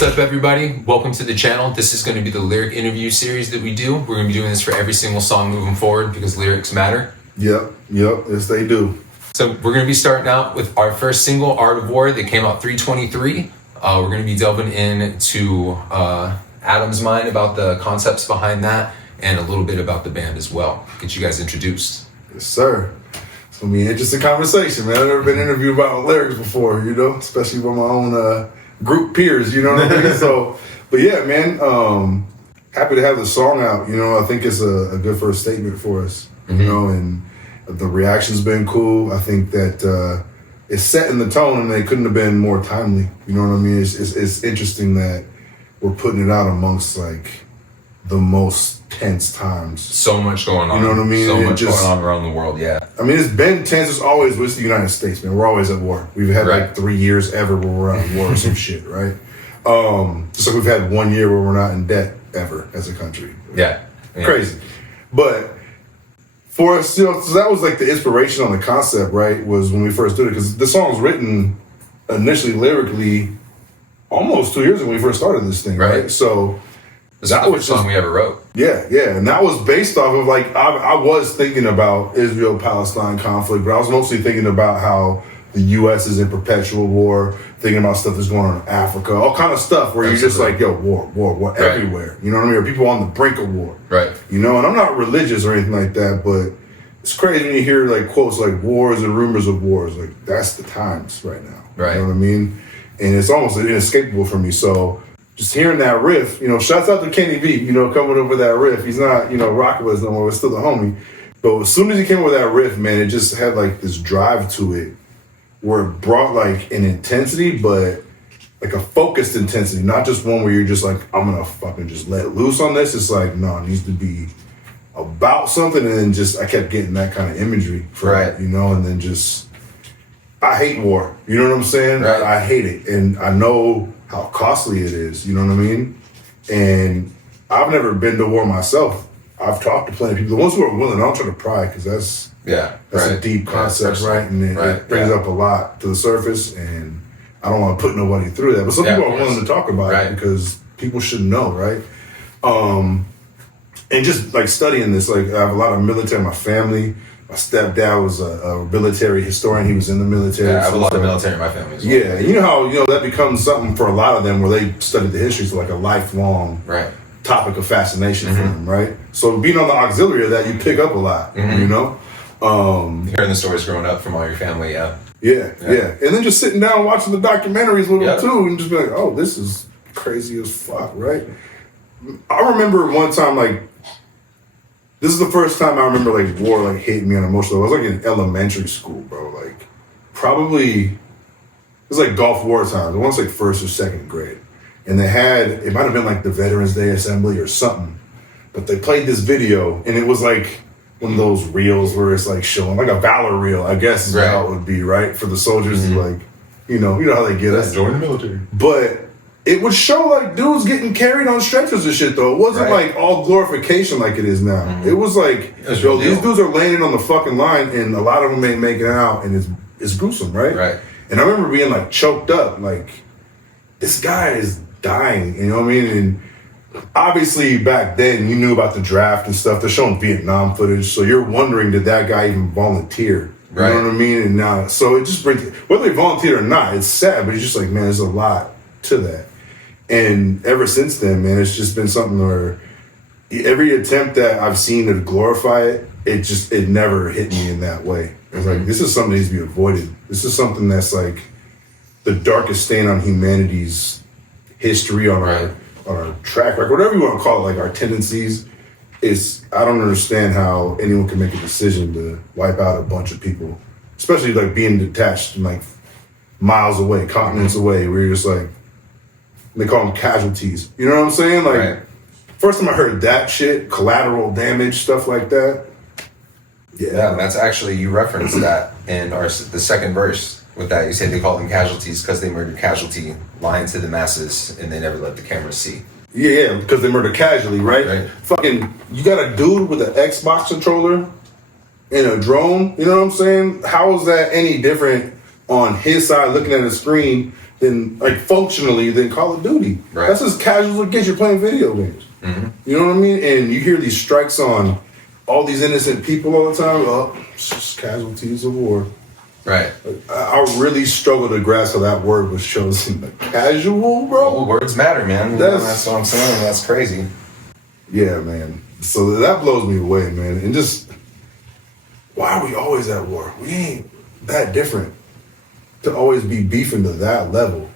What's up, everybody? Welcome to the channel. This is going to be the lyric interview series that we do. We're going to be doing this for every single song moving forward because lyrics matter. Yep, yes they do. So we're going to be starting out with our first single, Art of War, that came out 3/23. We're going to be delving into Atum's mind about the concepts behind that and a little bit about the band as well. Get you guys introduced. Yes, sir. It's going to be an interesting conversation, man. I've never been interviewed about lyrics before, especially with my own group peers, you know what I mean? So, but yeah, man, happy to have the song out. I think it's a good first statement for us, and the reaction's been cool. I think that it's setting the tone, and they couldn't have been more timely. You know what I mean? It's interesting that we're putting it out amongst like the most tense times. So much going on. You know what I mean? So much going on around the world, yeah. I mean, it's been tense. It's always with the United States, man. We're always at war. We've had like 3 years ever where we're at war or some shit, right? Just like we've had 1 year where we're not in debt ever as a country. Yeah. Crazy. But for us, so that was like the inspiration on the concept, right? Was when we first did it, because the song was written initially lyrically almost 2 years ago when we first started this thing, right? So that was the first song we ever wrote. Yeah. And that was based off of like, I was thinking about Israel-Palestine conflict, but I was mostly thinking about how the U.S. is in perpetual war, thinking about stuff that's going on in Africa, all kind of stuff where you're just like, yo, war everywhere. You know what I mean? Or people on the brink of war. Right. And I'm not religious or anything like that, but it's crazy when you hear like quotes like wars and rumors of wars. Like, that's the times right now. Right. You know what I mean? And it's almost inescapable for me. So just hearing that riff, shouts out to Kenny B, coming up with that riff. He's not, rocking with us no more, but still the homie. But as soon as he came up with that riff, man, it just had like this drive to it where it brought like an intensity, but like a focused intensity, not just one where you're just like, I'm gonna fucking just let loose on this. It's like, no, it needs to be about something. And then just, I kept getting that kind of imagery for it, and then just, I hate war. You know what I'm saying? Right. I hate it. And I know how costly it is. You know what I mean? And I've never been to war myself. I've talked to plenty of people. The ones who are willing, I don't try to pry because that's a deep concept, right? And it brings up a lot to the surface. And I don't want to put nobody through that. But some people are willing to talk about it because people should know, right? And just like studying this, like I have a lot of military in my family. My stepdad was a military historian. He was in the military. Yeah, I have a lot of military in my family as well. Yeah, you know how that becomes something for a lot of them where they studied the history, so like a lifelong topic of fascination for them, right? So being on the auxiliary of that, you pick up a lot, Hearing the stories growing up from all your family, Yeah. And then just sitting down watching the documentaries with them too, and just be like, oh, this is crazy as fuck, right? I remember one time, like, this is the first time I remember like war like hitting me on an emotional level. I was like in elementary school, bro. Like probably it was like Gulf War times. I want to say first or second grade. And it might have been like the Veterans Day Assembly or something. But they played this video and it was like one of those reels where it's like showing like a valor reel, I guess is how it would be, right? For the soldiers to like, you know how they get us. Join the military. But it would show like dudes getting carried on stretchers and shit though. It wasn't like all glorification like it is now. It was like, these dudes are laying on the fucking line and a lot of them ain't making it out and it's gruesome, right? Right. And I remember being like choked up, like this guy is dying, you know what I mean? And obviously back then you knew about the draft and stuff. They're showing Vietnam footage, so you're wondering, did that guy even volunteer? You know what I mean? And now, so it just brings, whether they volunteered or not, it's sad, but it's just like, man, there's a lot to that. And ever since then, man, it's just been something where every attempt that I've seen to glorify it, it never hit me in that way. It's like, this is something that needs to be avoided. This is something that's like the darkest stain on humanity's history, on our track record, whatever you want to call it, like our tendencies. I don't understand how anyone can make a decision to wipe out a bunch of people, especially like being detached and like miles away, continents away, where you're just like, they call them casualties. You know what I'm saying? Like, first time I heard that shit, collateral damage, stuff like that. Yeah, that's actually, you referenced that in the second verse with that. You say they call them casualties because they murdered casualty, lying to the masses, and they never let the cameras see. Yeah, because they murder casually, right? Fucking, you got a dude with an Xbox controller and a drone, you know what I'm saying? How is that any different on his side looking at a screen than like functionally than Call of Duty. Right. That's as casual as it gets. You're playing video games. Mm-hmm. You know what I mean? And you hear these strikes on all these innocent people all the time. Oh, it's just casualties of war. Right. I really struggle to grasp how that word was chosen. Like, casual, bro? Well, words matter, man. That's what I'm saying. That's crazy. Yeah, man. So that blows me away, man. And just, why are we always at war? We ain't that different to always be beefing to that level.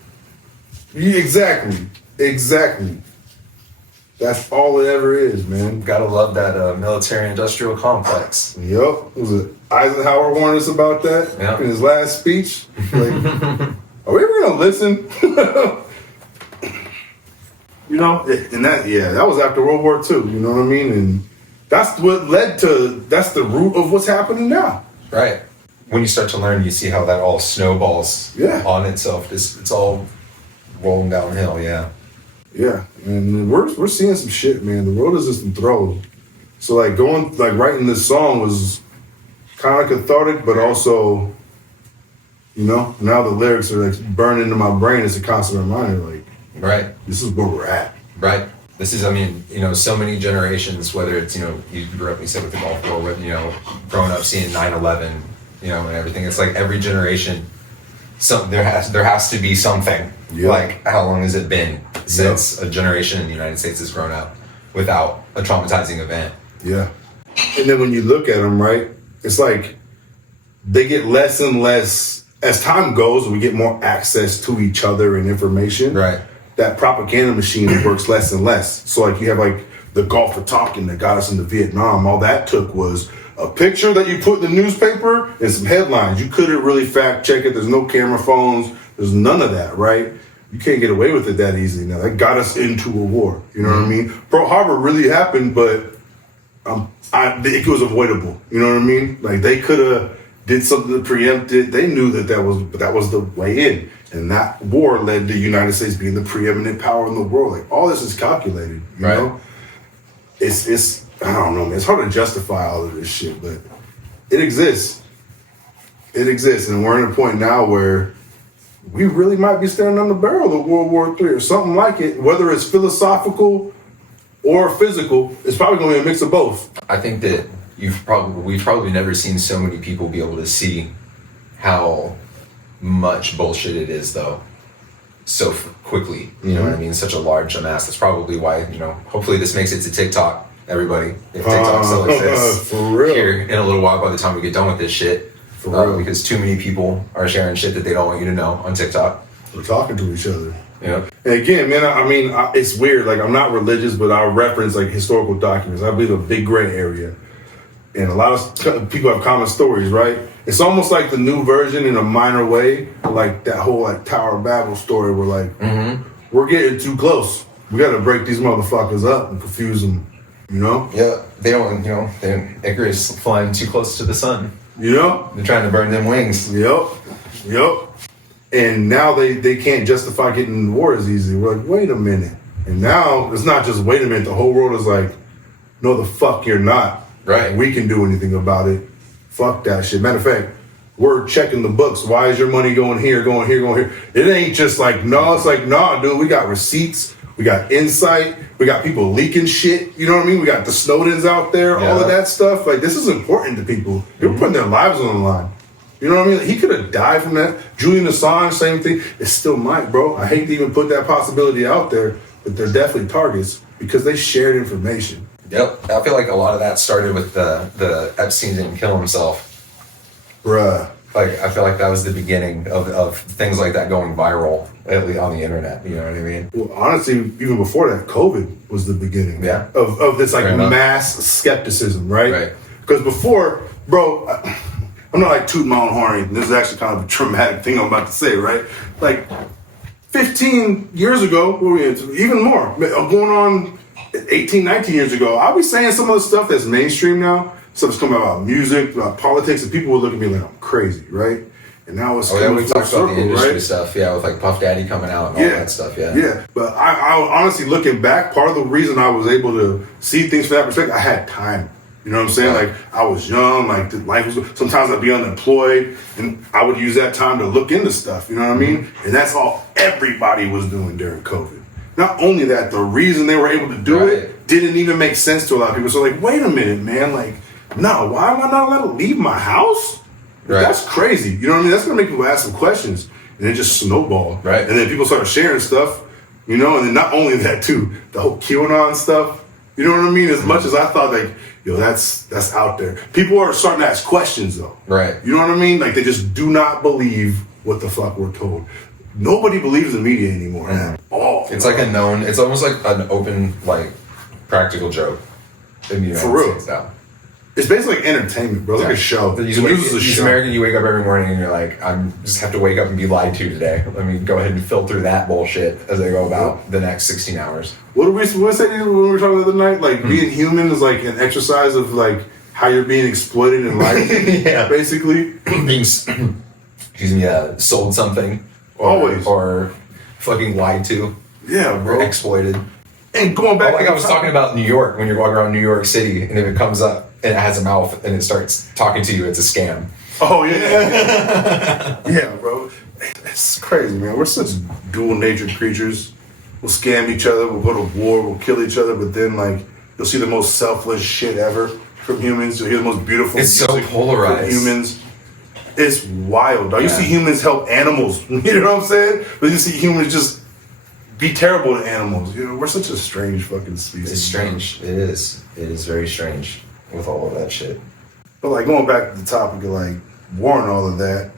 Yeah, exactly. That's all it ever is, man. Gotta love that military-industrial complex. Yup. Was it Eisenhower warned us about that in his last speech? Like, are we ever gonna listen? You know, and that was after World War II. You know what I mean? And that's what led to. That's the root of what's happening now. Right. When you start to learn, you see how that all snowballs on itself. It's all rolling downhill. Yeah. Yeah, and we're seeing some shit, man. The world is just enthralled. So like writing this song was kind of cathartic, but also, you know, now the lyrics are like burned into my brain as a constant reminder. Like, right, this is where we're at. Right. This is, I mean, you know, so many generations. Whether it's, you know, you grew up, you said with the Gulf War, with, you know, growing up seeing 9/11, you know, and everything. It's like every generation. There has to be something. Yep. Like, how long has it been since a generation in the United States has grown up without a traumatizing event? Yeah. And then when you look at them, right, it's like they get less and less as time goes. We get more access to each other and information. Right. That propaganda machine works less and less. So like you have like the Gulf of Tonkin that got us into Vietnam. All that took was a picture that you put in the newspaper and some headlines. You couldn't really fact check it. There's no camera phones. There's none of that, right? You can't get away with it that easily now. That got us into a war. You know what I mean? Pearl Harbor really happened, but it was avoidable. You know what I mean? Like they could have did something to preempt it. They knew that was the way in. And that war led to the United States being the preeminent power in the world. Like all this is calculated, you know? It's I don't know, man. It's hard to justify all of this shit, but it exists. It exists, and we're at a point now where we really might be staring on the barrel of World War III or something like it. Whether it's philosophical or physical, it's probably going to be a mix of both. I think that we've probably never seen so many people be able to see how much bullshit it is, though, so quickly. You know what I mean? Such a large mass. That's probably why, you know, hopefully this makes it to TikTok, everybody. If TikTok still exists here in a little while by the time we get done with this shit. Because too many people are sharing shit that they don't want you to know on TikTok. We're talking to each other. Yeah. And again, man, I mean, it's weird. Like, I'm not religious, but I reference like historical documents. I believe a big gray area. And a lot of people have common stories, right? It's almost like the new version in a minor way, like that whole like Tower of Babel story where like, we're getting too close. We got to break these motherfuckers up and confuse them, you know? Yeah, they don't, you know, Icarus flying too close to the sun. You know? They're trying to burn them wings. Yep. And now they can't justify getting in war as easy. We're like, wait a minute. And now it's not just wait a minute. The whole world is like, no, the fuck you're not. Right. We can do anything about it. Fuck that shit. Matter of fact, we're checking the books. Why is your money going here, going here, going here? It ain't just like, no, it's like, nah, dude, we got receipts. We got insight. We got people leaking shit. You know what I mean? We got the Snowdens out there, all of that stuff. Like, this is important to people. They're putting their lives on the line. You know what I mean? Like, he could have died from that. Julian Assange, same thing. It still might, bro. I hate to even put that possibility out there, but they're definitely targets because they shared information. Yep. I feel like a lot of that started with the Epstein didn't kill himself. Bruh. Like, I feel like that was the beginning of things like that going viral, at least on the internet. You know what I mean? Well, honestly, even before that, COVID was the beginning of this like mass skepticism, right? Right. Because before, bro, I'm not like tooting my own horn. This is actually kind of a traumatic thing I'm about to say, right? Like 15 years ago, what were we into? Even more, going on 18, 19 years ago, I'll be saying some of the stuff that's mainstream now. Stuff's coming about music, about politics, and people would look at me like I'm crazy, right? And now it's coming we talked about the industry right? stuff, with like Puff Daddy coming out and all that stuff, Yeah, but I honestly, looking back, part of the reason I was able to see things from that perspective, I had time. You know what I'm saying? Right. Like, I was young, like, life was, sometimes I'd be unemployed, and I would use that time to look into stuff, you know what I mean? And that's all everybody was doing during COVID. Not only that, the reason they were able to do it didn't even make sense to a lot of people. So, like, wait a minute, man, like, no, why am I not allowed to leave my house? Right. That's crazy. You know what I mean? That's gonna make people ask some questions, and it just snowballed. Right. And then people started sharing stuff, you know, and then not only that too, the whole QAnon stuff. You know what I mean? As much as I thought, like, yo, that's out there. People are starting to ask questions though. Right. You know what I mean? Like, they just do not believe what the fuck we're told. Nobody believes the media anymore at all. It's like a known. It's almost like an open, like, practical joke in the United For real. States now. It's basically like entertainment, bro. It's like a show. It's American, you wake up every morning and you're like, I'm just have to wake up and be lied to today. Let me go ahead and filter that bullshit as I go about the next 16 hours. What did we say when we were talking the other night? Like, being human is like an exercise of like how you're being exploited in life. Yeah. Basically. Being, excuse me, sold something. Always. Or fucking lied to. Yeah, Or bro. exploited. And going back, Like I was talking about New York, when you're walking around New York City and if it comes up and it has a mouth and it starts talking to you, it's a scam. Oh yeah, yeah, bro. It's crazy, man. We're such dual-natured creatures. We'll scam each other. We'll go to war. We'll kill each other. But then, like, you'll see the most selfless shit ever from humans. You'll hear the most beautiful. It's so music polarized. from humans. It's wild, dog. You Yeah. see humans help animals. You know what I'm saying? But you see humans just be terrible to animals. You know, we're such a strange fucking species. It's strange. It is. It is very strange with all of that shit. But like going back to the topic of like war and all of that,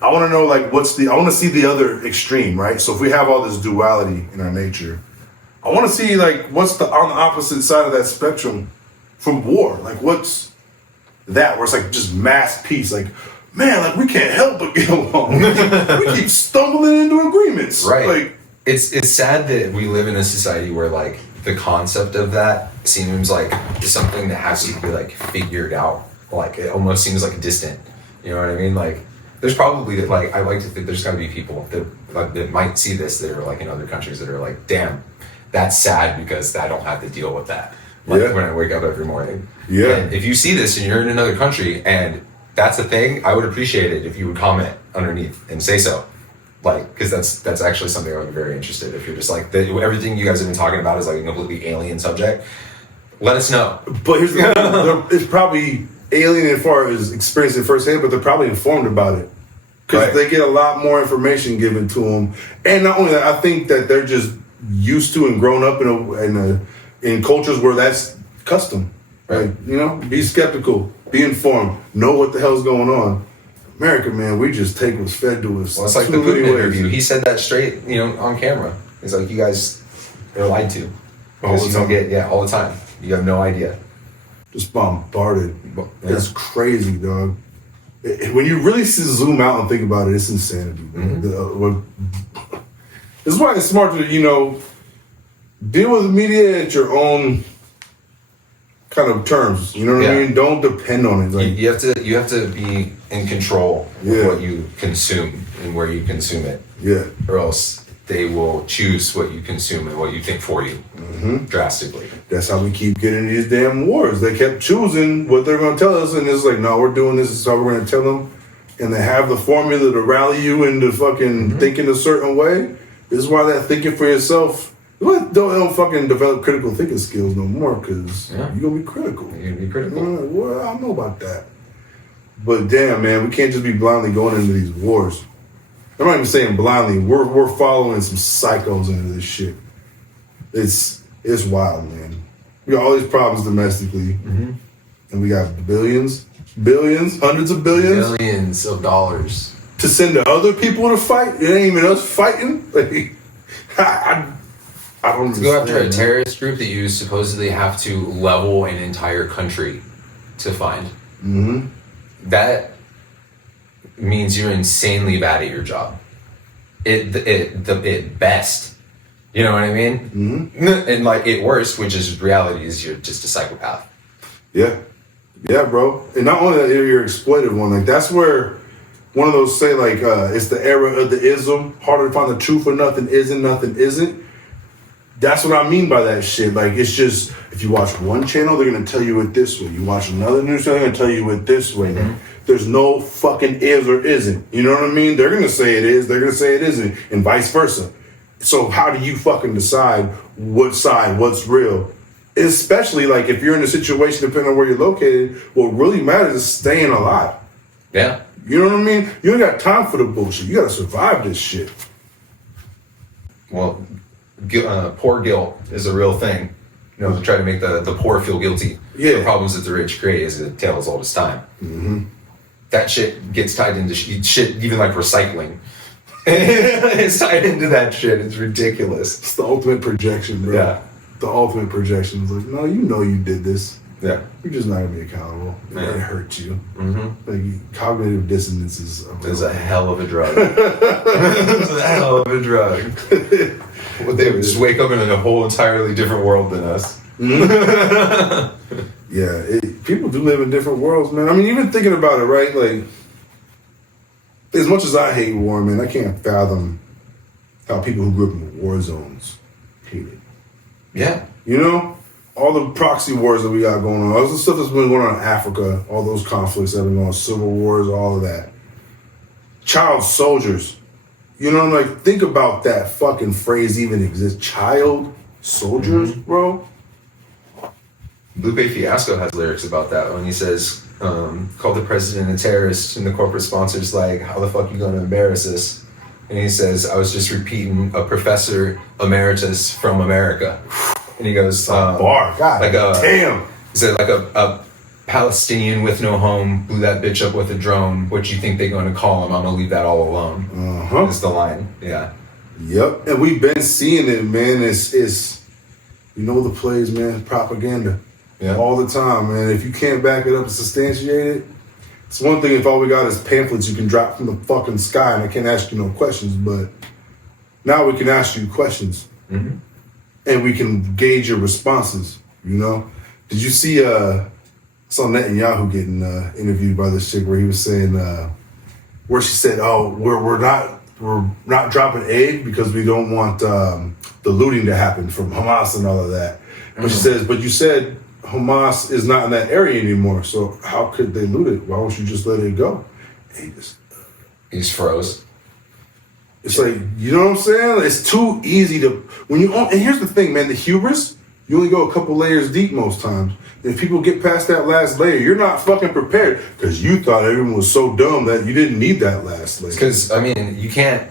I want to know like I want to see the other extreme, right? So if we have all this duality in our nature, I want to see like what's on the opposite side of that spectrum from war. Like what's that where it's like just mass peace? Like, man, like we can't help but get along. We keep stumbling into agreements. Right. Like, it's sad that we live in a society where like the concept of that seems like something that has to be like figured out. Like it almost seems like distant. You know what I mean? Like there's probably like I like to think there's got to be people that might see this that are like in other countries that are like, damn, that's sad because I don't have to deal with that. Like when I wake up every morning. Yeah. And if you see this and you're in another country and that's a thing, I would appreciate it if you would comment underneath and say so. Like, because that's actually something I would be very interested. If you're just like everything you guys have been talking about is like a completely alien subject, let us know. But here's the thing: it's probably alien as far as experiencing it firsthand, but they're probably informed about it because they get a lot more information given to them. And not only that, I think that they're just used to and grown up in cultures where that's custom. Right. Like, you know, be skeptical, be informed, know what the hell's going on. America, man, we just take what's fed to us. Well, it's like the Putin interview. He said that straight, on camera. He's like, you guys are lied to. Because you don't get, all the time. You have no idea. Just bombarded. It's crazy, dog. When you really zoom out and think about it, it's insanity. Mm-hmm. This is why it's smart to, deal with the media at your own kind of terms. You know what I mean? Don't depend on it. Like, you have to be in control of what you consume and where you consume it. Yeah. Or else they will choose what you consume and what you think for you drastically. That's how we keep getting these damn wars. They kept choosing what they're going to tell us, and it's like, no, we're doing this. This is how we're going to tell them. And they have the formula to rally you into fucking thinking a certain way. This is why that thinking for yourself. Don't fucking develop critical thinking skills no more, because you're going to be critical. You're going to be critical. Well, I don't know about that. But damn, man, we can't just be blindly going into these wars. I'm not even saying blindly. We're following some psychos into this shit. It's wild, man. We got all these problems domestically, and we got billions, hundreds of billions of dollars to send to other people to fight. It ain't even us fighting. Like, I don't to go after a terrorist group that you supposedly have to level an entire country to find. Mm-hmm. That means you're insanely bad at your job. It best. You know what I mean? Mm-hmm. And like at worst, which is reality, is you're just a psychopath. Yeah, bro. And not only that, you're exploited one. Like that's where one of those say like it's the era of the ism. Harder to find the truth or nothing isn't. That's what I mean by that shit. Like, it's just, if you watch one channel, they're going to tell you it this way. You watch another news channel, they're going to tell you it this way. Mm-hmm. There's no fucking is or isn't. You know what I mean? They're going to say it is, they're going to say it isn't, and vice versa. So how do you fucking decide what side, what's real? Especially, like, if you're in a situation, depending on where you're located, what really matters is staying alive. Yeah. You know what I mean? You ain't got time for the bullshit. You got to survive this shit. Well, poor guilt is a real thing. You know, to try to make the poor feel guilty. Yeah. The problems that the rich create is a tale as old as time. Mm-hmm. That shit gets tied into shit, even like recycling. It's tied into that shit. It's ridiculous. It's the ultimate projection, bro. Yeah. The ultimate projection is like, no, you know you did this. Yeah. You're just not gonna be accountable. Yeah. It hurt you. Mm-hmm. Like, cognitive dissonance is a hell of a drug. It's a hell of a drug. Well, they would just wake up in a whole entirely different world than us. Mm-hmm. Yeah, people do live in different worlds, man. I mean, even thinking about it, right? Like, as much as I hate war, man, I can't fathom how people who grew up in war zones hate it. Yeah. You know? All the proxy wars that we got going on, all the stuff that's been going on in Africa, all those conflicts that have been going on, civil wars, all of that. Child soldiers. You know, like, think about that fucking phrase even exists. Child soldiers, bro? Lupe Fiasco has lyrics about that when he says, called the president a terrorist, and the corporate sponsor's like, how the fuck you gonna embarrass us? And he says, I was just repeating a professor emeritus from America. And he goes, bar, God like damn. He said, like a Palestinian with no home blew that bitch up with a drone. What you think they're gonna call him? I'm gonna leave that all alone. Uh-huh. Is the line. Yeah. Yep. And we've been seeing it, man. It's you know the plays, man, propaganda. Yeah. All the time, man. If you can't back it up and substantiate it, it's one thing if all we got is pamphlets you can drop from the fucking sky and I can't ask you no questions, but now we can ask you questions. Mm-hmm. And we can gauge your responses, you know? Did you see saw Netanyahu getting interviewed by this chick where he was saying where she said, oh, we're not dropping aid because we don't want the looting to happen from Hamas and all of that. But she says, but you said Hamas is not in that area anymore, so how could they loot it? Why won't you just let it go? And He's froze. It's like, you know what I'm saying? It's too easy to and here's the thing, man, the hubris, you only go a couple layers deep most times. If people get past that last layer, you're not fucking prepared because you thought everyone was so dumb that you didn't need that last layer. Because, I mean, you can't,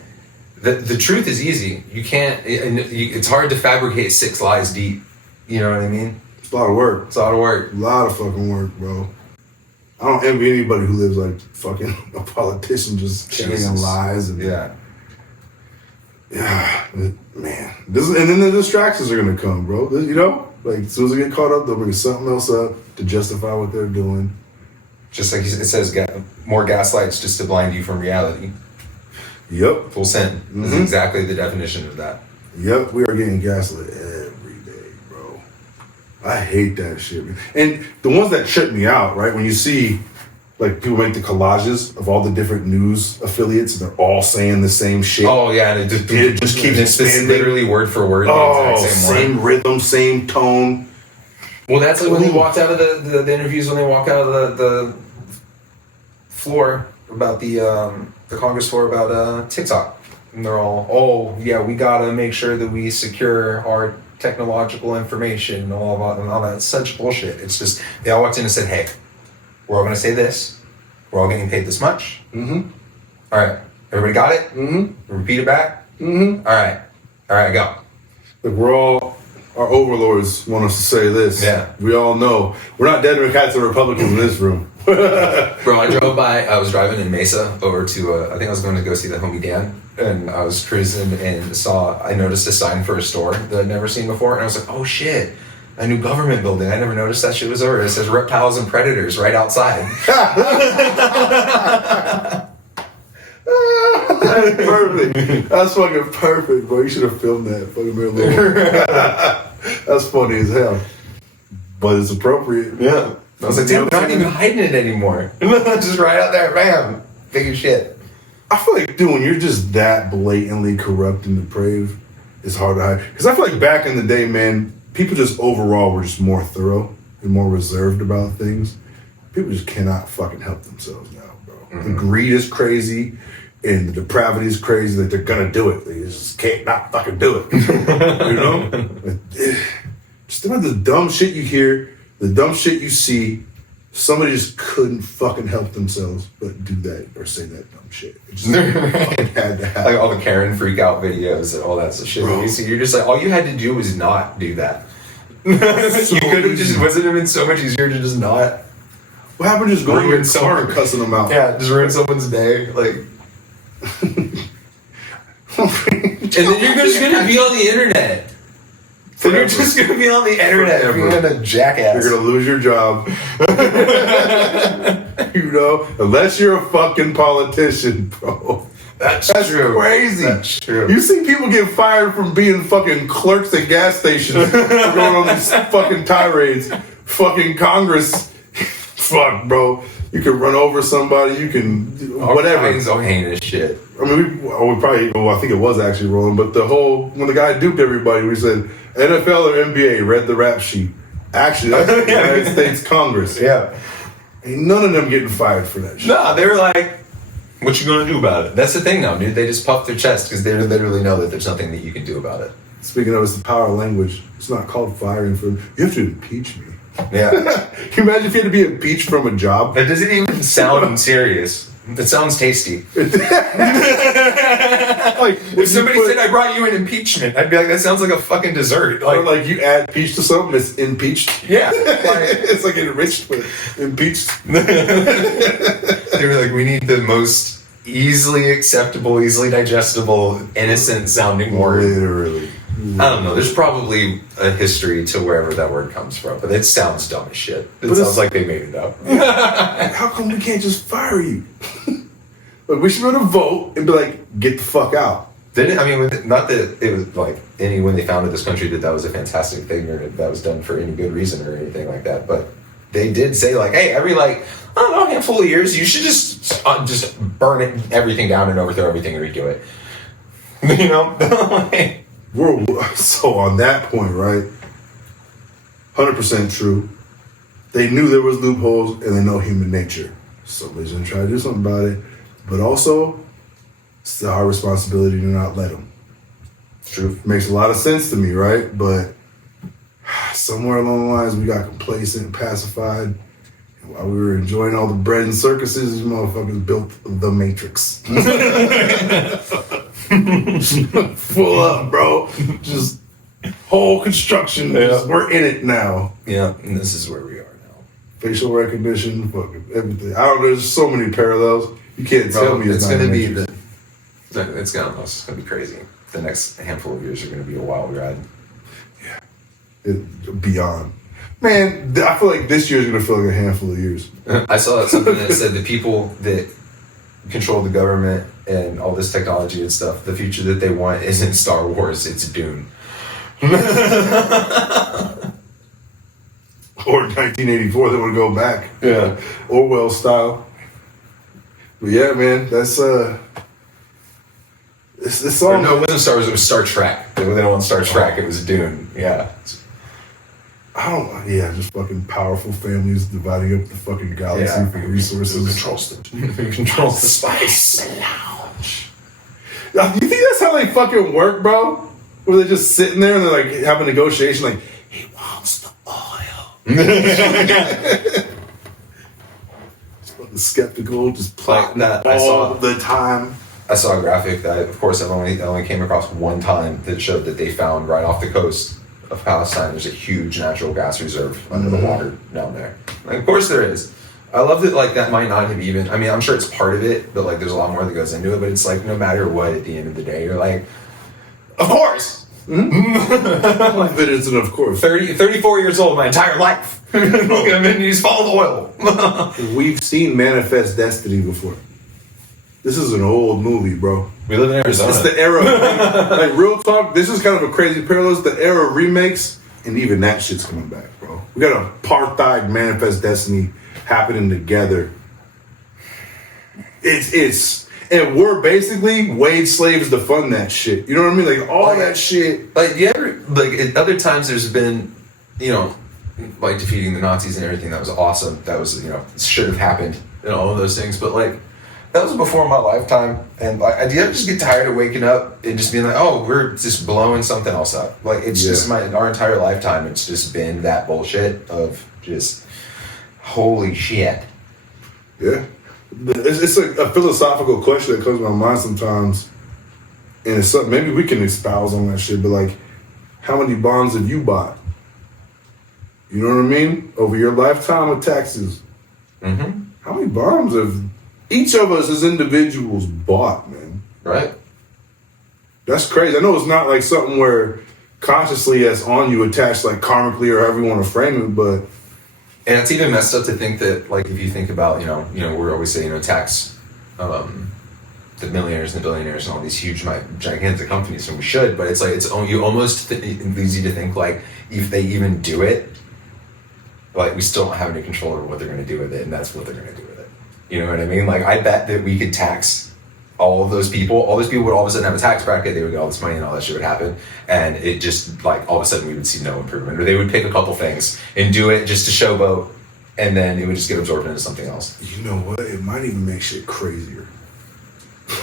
the truth is easy. You can't, it's hard to fabricate 6 lies deep. You know what I mean? It's a lot of work. It's a lot of work. A lot of fucking work, bro. I don't envy anybody who lives like fucking a politician just carrying lies. And, yeah, man. And then the distractions are gonna come, bro. You know? Like, as soon as they get caught up, they'll bring something else up to justify what they're doing. Just like it says, more gaslights just to blind you from reality. Yep. Full send. Mm-hmm. That's exactly the definition of that. Yep, we are getting gaslit every day, bro. I hate that shit, man. And the ones that trip me out, right? When you see, like, people make the collages of all the different news affiliates, and they're all saying the same shit. Oh, yeah, and it just keeps expanding. Literally word for word. Oh, the exact same rhythm, same tone. Well, that's like when they walked out of the interviews, when they walk out of the floor about the Congress floor about TikTok. And they're all, oh, yeah, we gotta make sure that we secure our technological information and all that. It's such bullshit. It's just, they all walked in and said, hey, we're all gonna say this. We're all getting paid this much. Mm-hmm. All right. Everybody got it? Mm-hmm. Repeat it back? Mm-hmm. All right, go. Like, our overlords want us to say this. Yeah. We all know. We're not Democrats or Republicans in this room. Bro, I was driving in Mesa over to, I think I was going to go see the homie Dan, and I was cruising and I noticed a sign for a store that I'd never seen before, and I was like, oh shit, a new government building. I never noticed that shit was over. It says reptiles and predators right outside. That's perfect. That's fucking perfect, bro. You should have filmed that. Fucking That's funny as hell. But it's appropriate. Yeah. I was like, damn, we're not even hiding it anymore. Just right out there, bam. Big as shit. I feel like, dude, when you're just that blatantly corrupt and depraved, it's hard to hide. Because I feel like back in the day, man, people just overall were just more thorough and more reserved about things. People just cannot fucking help themselves now, bro. The greed is crazy and the depravity is crazy that they're gonna do it. They just can't not fucking do it. You know? Just about the dumb shit you hear, the dumb shit you see. Somebody just couldn't fucking help themselves but do that or say that dumb shit. It just fucking had to happen. Like all the Karen freak out videos and all that shit. Bro. You see, you're just like, all you had to do was not do that. You could have just, wasn't it been so much easier to just not? What happened to just going in Ruin your car and someone. cussing them out? Yeah, just ruin someone's day. Like, and then you're just gonna be on the internet. So you're just gonna be on the internet being a jackass. You're gonna lose your job. You know, unless you're a fucking politician, bro. That's true. Crazy. That's true. You see people get fired from being fucking clerks at gas stations for going on these fucking tirades. Fucking Congress. Fuck, bro. You can run over somebody. You can whatever. All kinds of heinous shit. I mean, we probably. Well, I think it was actually rolling, but the whole when the guy duped everybody, we said NFL or NBA. Read the rap sheet. Actually, that's the United States Congress. Yeah. Ain't none of them getting fired for that shit. No, they were like, what you gonna do about it? That's the thing now, dude. They just puff their chest because they literally know that there's nothing that you can do about it. Speaking of, it's the power of language. It's not called firing for. You have to impeach me. Yeah. Can you imagine if you had to be impeached from a job? That doesn't even sound serious. It sounds tasty. Like If somebody said I brought you an impeachment, I'd be like, that sounds like a fucking dessert. or like you add peach to something, it's impeached. Yeah. It's like enriched with impeached. They were like, we need the most easily acceptable, easily digestible, innocent sounding word. Literally. I don't know. There's probably a history to wherever that word comes from, but it sounds dumb as shit. It But sounds like they made it up. How come we can't just fire you? Like we should be able to vote and be like, get the fuck out. Not that it was like when they founded this country that was a fantastic thing or that was done for any good reason or anything like that, but they did say like, hey, every handful of years, you should just burn everything down and overthrow everything and redo it. You know? So on that point, right? 100% true. They knew there was loopholes and they know human nature. Somebody's gonna try to do something about it. But also, it's our responsibility to not let them. True. Makes a lot of sense to me, right? But somewhere along the lines, we got complacent and pacified. And while we were enjoying all the bread and circuses, these motherfuckers built the Matrix. Full up, bro. Just whole construction. Yeah. We're in it now. Yeah, and this is where we are now. Facial recognition, fucking everything. I don't know. There's so many parallels. You can't tell me it's not gonna a be Matrix. it's gonna be crazy. The next handful of years are gonna be a wild ride. Beyond. Man, I feel like this year's gonna feel like a handful of years. I saw something that said the people that control the government and all this technology and stuff, the future that they want isn't Star Wars, it's Dune. Or 1984, they want to go back. Yeah. Orwell style. But yeah, man, that's it's all. No, it wasn't Star Wars, it was Star Trek. They don't want Star Trek, it was Dune. Yeah. Just fucking powerful families dividing up the fucking galaxy for resources. Who controls the spice. Now, do you think that's how they fucking work, bro? Where they're just sitting there and they're like have a negotiation, like, he wants the oil. Just fucking skeptical, just plotting that. all the time. I saw a graphic that, of course, I only came across one time that showed that they found right off the coast of Palestine, there's a huge natural gas reserve under the water down there. Like, of course there is. I love that, like, that might not have even, I mean, I'm sure it's part of it, but, like, there's a lot more that goes into it, but it's like, no matter what, at the end of the day, you're like, of course! But it's an of course. 34 years old, my entire life. And you just follow the oil. We've seen Manifest Destiny before. This is an old movie, bro. We live in Arizona. It's the era of, like, real talk, this is kind of a crazy parallel. It's the era of remakes, and even that shit's coming back, bro. We got a apartheid Manifest Destiny happening together. It's And we're basically wage slaves to fund that shit. You know what I mean? Like all that shit. Like you ever like at other times there's been, you know, like defeating the Nazis and everything. That was awesome. That was, you know, should have happened and all of those things. But like that was before my lifetime. And like, do you ever just get tired of waking up and just being like, oh, we're just blowing something else up? Like it's just our entire lifetime. It's just been that bullshit of just holy shit. Yeah. It's a philosophical question that comes to my mind sometimes. And it's something, maybe we can espouse on that shit, but like, how many bonds have you bought? You know what I mean? Over your lifetime of taxes. Mm-hmm. How many bonds have each of us as individuals bought, man? Right. That's crazy. I know it's not like something where consciously that's on you attached like karmically or however you want to frame it, but and it's even messed up to think that, like, if you think about, you know, we're always saying, you know, tax the millionaires and the billionaires and all these huge, gigantic companies, and we should, but it's like, you almost leads you to think, like, if they even do it, like, we still don't have any control over what they're going to do with it, and that's what they're going to do with it. You know what I mean? Like, I bet that we could tax all of those people. All those people would all of a sudden have a tax bracket. They would get all this money and all that shit would happen. And it just, like, all of a sudden we would see no improvement. Or they would pick a couple things and do it just to showboat. And then it would just get absorbed into something else. You know what? It might even make shit crazier.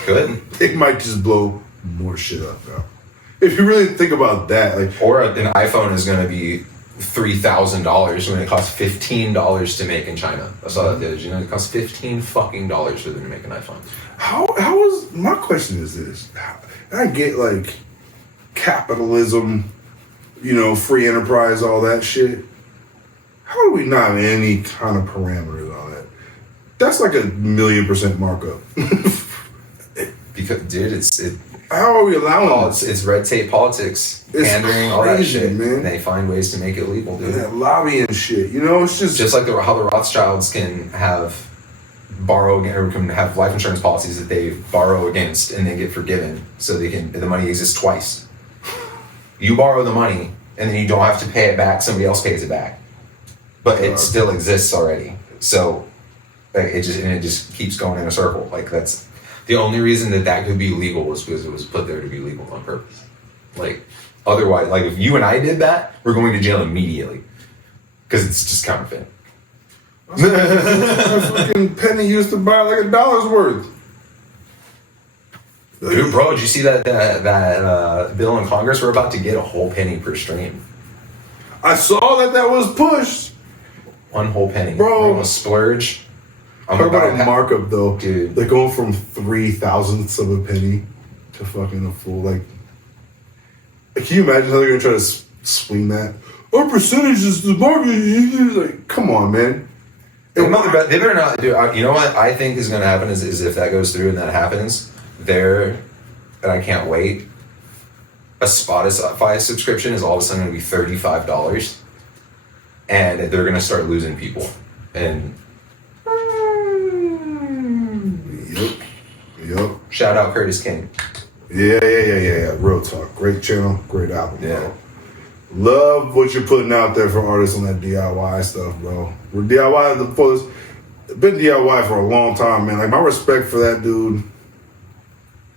Good. It might just blow more shit up now. If you really think about that. Like, or an iPhone is going to be $3,000 when it costs $15 to make in China. I saw that the other day. You know, it costs $15 fucking for them to make an iPhone. How is my question is this? I get like capitalism, you know, free enterprise, all that shit. How do we not have any kind of parameters on that? That's like 1,000,000% markup. Because, dude, how are we allowing this? It's red tape politics, it's pandering, all that shit, man. And they find ways to make it legal, dude. Yeah, lobbying shit. You know, it's just like how the Rothschilds can can have life insurance policies that they borrow against and then get forgiven, so the money exists twice. You borrow the money and then you don't have to pay it back. Somebody else pays it back, but it still exists already. So it just keeps going in a circle. Like that's the only reason that could be legal was because it was put there to be legal on purpose. Like otherwise, like if you and I did that, we're going to jail immediately because it's just counterfeit. A fucking penny used to buy like $1 worth. Dude, bro, did you see that bill in Congress? We're about to get a whole penny per stream. I saw that was pushed. One whole penny. Bro. We're gonna splurge. Talk about a markup though. Dude. They're going from 3,000ths of a penny to fucking a full, like, can you imagine how they're gonna try to swing that? Our percentage is the market. Like, come on, man. They better not do. You know what I think is going to happen is if that goes through and that happens, and I can't wait. A Spotify subscription is all of a sudden going to be $35, and they're going to start losing people. And Yep. Shout out Curtis King. Yeah. Real talk. Great channel. Great album. Yeah. Bro. Love what you're putting out there for artists on that DIY stuff, bro. We're DIY been DIY for a long time, man. Like my respect for that dude,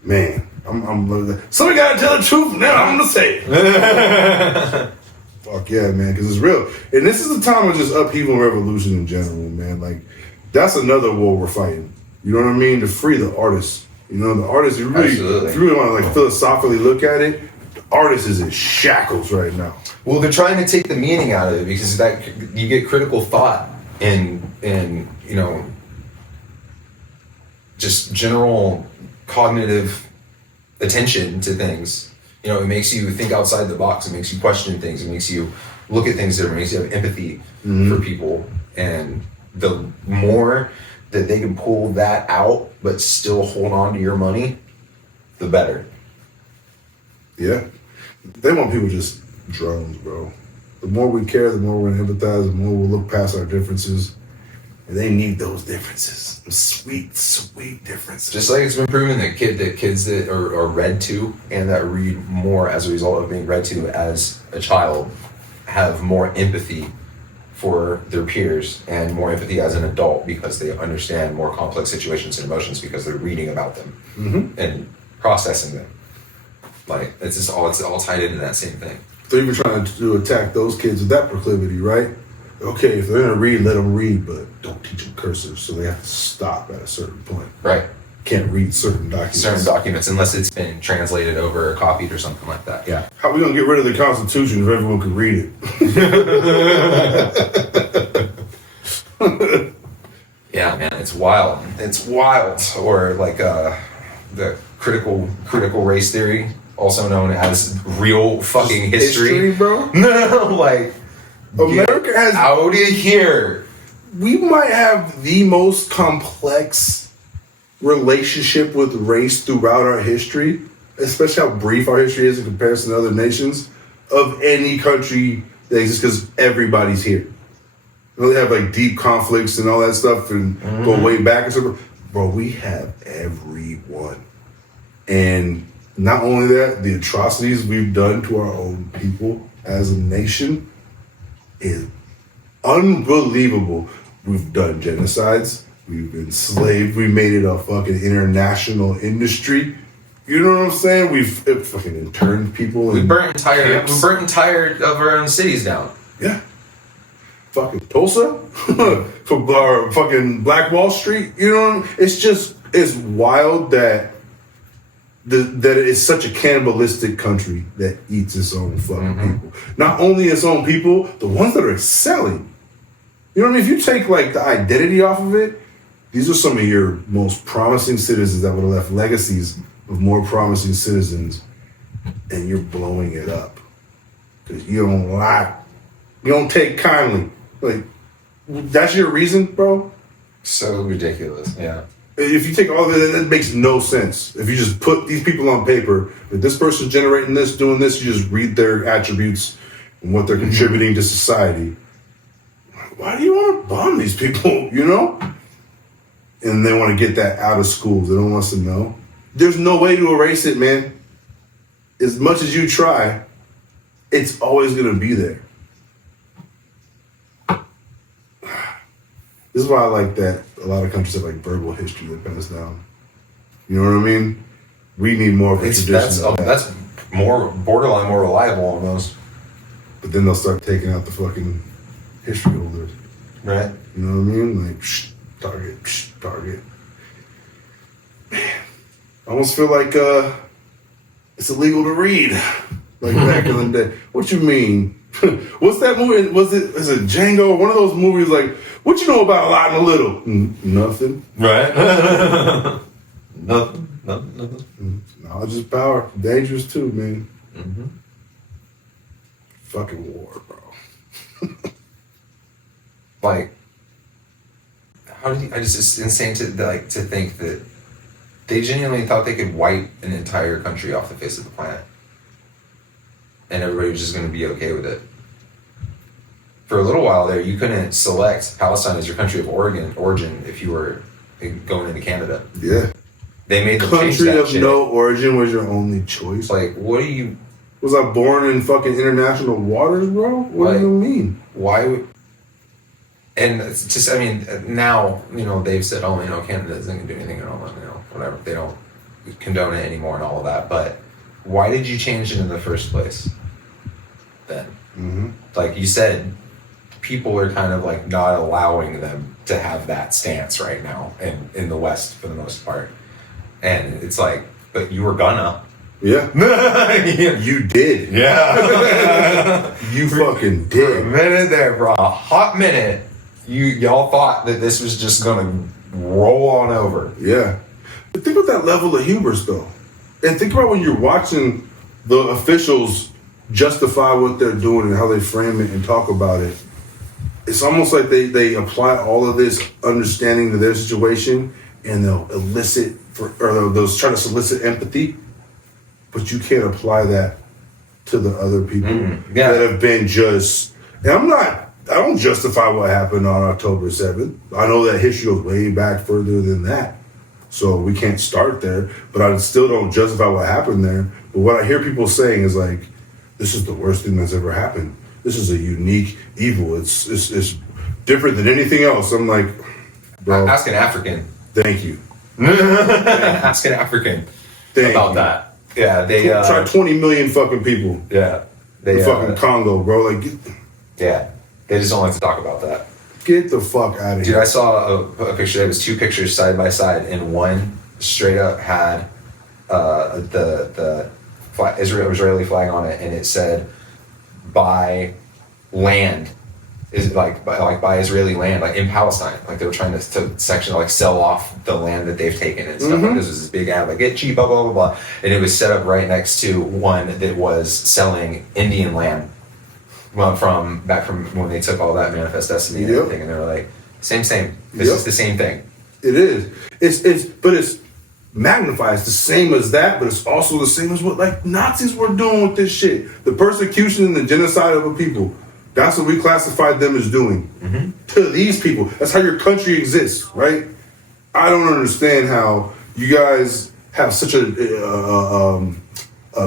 man. I'm loving that. Somebody gotta tell the truth now. I'm gonna say it. Fuck yeah, man, because it's real. And this is the time of just upheaval and revolution in general, man. Like that's another war we're fighting. You know what I mean? To free the artists. You know, the artists. If you really want to like philosophically look at it, the artist is in shackles right now. Well, they're trying to take the meaning out of it because that you get critical thought and you know just general cognitive attention to things. You know, it makes you think outside the box. It makes you question things. It makes you look at things different. It makes you have empathy for people. And the more that they can pull that out but still hold on to your money, the better. Yeah. They want people just drones, bro. The more we care, the more we're going to empathize, the more we'll look past our differences. And they need those differences. Sweet, sweet differences. Just like it's been proven that kids that are read to and that read more as a result of being read to as a child have more empathy for their peers and more empathy as an adult because they understand more complex situations and emotions because they're reading about them and processing them. Like it's all tied into that same thing. They're even trying to attack those kids with that proclivity, right? Okay, if they're gonna read, let them read, but don't teach them cursive, so they have to stop at a certain point. Right. Can't read certain documents. Unless it's been translated over or copied or something like that. Yeah. How are we gonna get rid of the Constitution if everyone can read it? Yeah, man, it's wild. It's wild. Or like the critical race theory, also known as real fucking history. bro. No, like America has out of here. We might have the most complex relationship with race throughout our history, especially how brief our history is in comparison to other nations, of any country that exists because everybody's here. We have like deep conflicts and all that stuff and go way back and stuff. Bro, we have everyone. And not only that, the atrocities we've done to our own people as a nation is unbelievable. We've done genocides. We've enslaved. We made it a fucking international industry. You know what I'm saying? We've fucking interned people. We burnt entire of our own cities down. Yeah. Fucking Tulsa? For fucking Black Wall Street? You know what I mean? It's wild that that it's such a cannibalistic country that eats its own fucking people. Not only its own people, the ones that are excelling. You know what I mean? If you take like the identity off of it, these are some of your most promising citizens that would have left legacies of more promising citizens, and you're blowing it up because you don't take kindly. Like, that's your reason, bro? So ridiculous. Yeah. If you take all of it, that makes no sense. If you just put these people on paper, if this person's generating this, doing this, you just read their attributes and what they're contributing to society. Why do you want to bomb these people, you know? And they want to get that out of schools. They don't want us to know. There's no way to erase it, man. As much as you try, it's always going to be there. This is why I like that a lot of countries have like verbal history that comes down. You know what I mean? We need more of a tradition. That's more borderline, more reliable almost. But then they'll start taking out the fucking history holders. Right. You know what I mean? Like, target. Man, I almost feel like it's illegal to read. Like back in the day. What you mean? What's that movie? Is it Django? One of those movies like, what you know about a lot and a little? Nothing. Right. Nothing. Knowledge is power. Dangerous too, man. Fucking war, bro. Like, how did it's insane to think that they genuinely thought they could wipe an entire country off the face of the planet. And everybody was just going to be okay with it. For a little while there, you couldn't select Palestine as your country of origin if you were going into Canada. Yeah. They made them change country that of shit. no origin was your only choice. Like, what do you... Was I born in fucking international waters, bro? What do you mean? Why would... And it's just, I mean, now, you know, they've said, oh, you know, Canada isn't going to do anything at all, you know, whatever. They don't condone it anymore and all of that. But why did you change it in the first place then? Like you said, people are kind of like not allowing them to have that stance right now in the West for the most part. And it's like, but you were gonna. Yeah. You did. Yeah. You fucking For a did. minute there, bro. A hot minute. Y'all thought that this was just gonna roll on over. Yeah. But think about that level of hubris, though. And think about when you're watching the officials justify what they're doing and how they frame it and talk about it. It's almost like they apply all of this understanding to their situation and they'll they'll try to solicit empathy, but you can't apply that to the other people that have been just. And I don't justify what happened on October 7th. I know that history goes way back further than that, so we can't start there. But I still don't justify what happened there. But what I hear people saying is like, this is the worst thing that's ever happened. this is a unique evil. It's different than anything else. I'm like, bro. Ask an African. Thank you. Ask an African about that. Yeah, they try 20 million fucking people. Yeah, they fucking Congo, bro. Like, yeah, they just don't like to talk about that. Get the fuck out of here. Dude, I saw a picture. It was two pictures side by side, and one straight up had the Israeli flag on it, and it said by land. Is like by Israeli land, like in Palestine, like they were trying to section, like sell off the land that they've taken and stuff. Like this was this big ad, like get cheap, blah blah blah blah, and it was set up right next to one that was selling Indian land, well, from when they took all that Manifest Destiny and everything, and they were like, same. This is the same thing. It is. It's magnified. It's the same as that, but it's also the same as what like Nazis were doing with this shit. The persecution and the genocide of a people. That's what we classified them as doing to these people. That's how your country exists, right? I don't understand how you guys have such a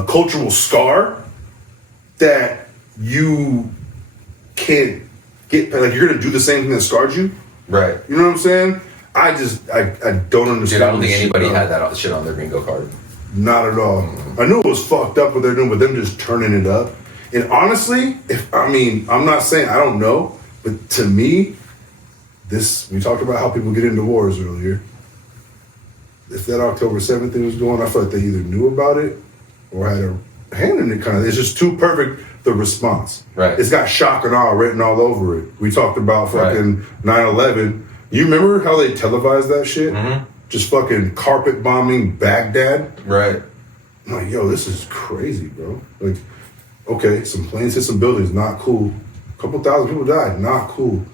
cultural scar that you can't get, like, you're gonna do the same thing that scarred you, right? You know what I'm saying? I don't understand. Dude, I don't think anybody had that shit on their bingo card. Not at all. I knew it was fucked up what they're doing, but them just turning it up. And honestly, I'm not saying I don't know, but to me, we talked about how people get into wars earlier. If that October 7th thing was going, I feel like they either knew about it or had a hand in it. Kind of, it's just too perfect. The response, right? It's got shock and awe written all over it. We talked about fucking 9/11. You remember how they televised that shit? Just fucking carpet bombing Baghdad, right? I'm like, yo, this is crazy, bro. Like. Okay, some planes hit some buildings, not cool. A couple thousand people died, not cool.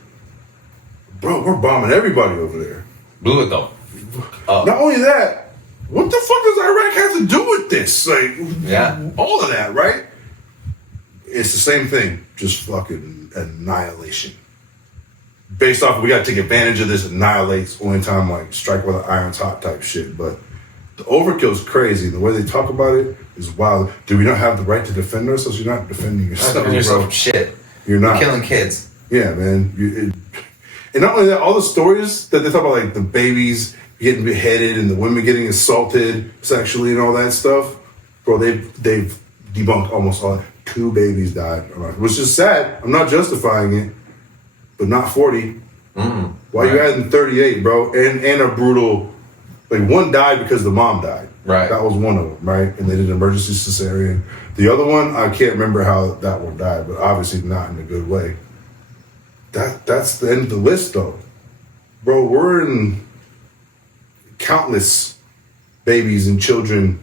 Bro, we're bombing everybody over there. Blew it though. Not only that, what the fuck does Iraq have to do with this? Like, all of that, right? It's the same thing, just fucking annihilation. Based off, we got to take advantage of this, annihilates, only time like strike with an iron's hot type shit, but the overkill is crazy. The way they talk about it is wild. Do we not have the right to defend ourselves? You're not defending yourself. Not defending yourself from shit. You're not. You're killing kids. Yeah, man. And not only that, all the stories that they talk about, like the babies getting beheaded and the women getting assaulted sexually and all that stuff, bro, they've debunked almost all. 2 babies died, which is sad. I'm not justifying it, but not 40. Why you adding 38, bro? And a brutal. Like, one died because the mom died. Right. That was one of them, right? And they did an emergency cesarean. The other one, I can't remember how that one died, but obviously not in a good way. That's the end of the list, though. Bro, we're in countless babies and children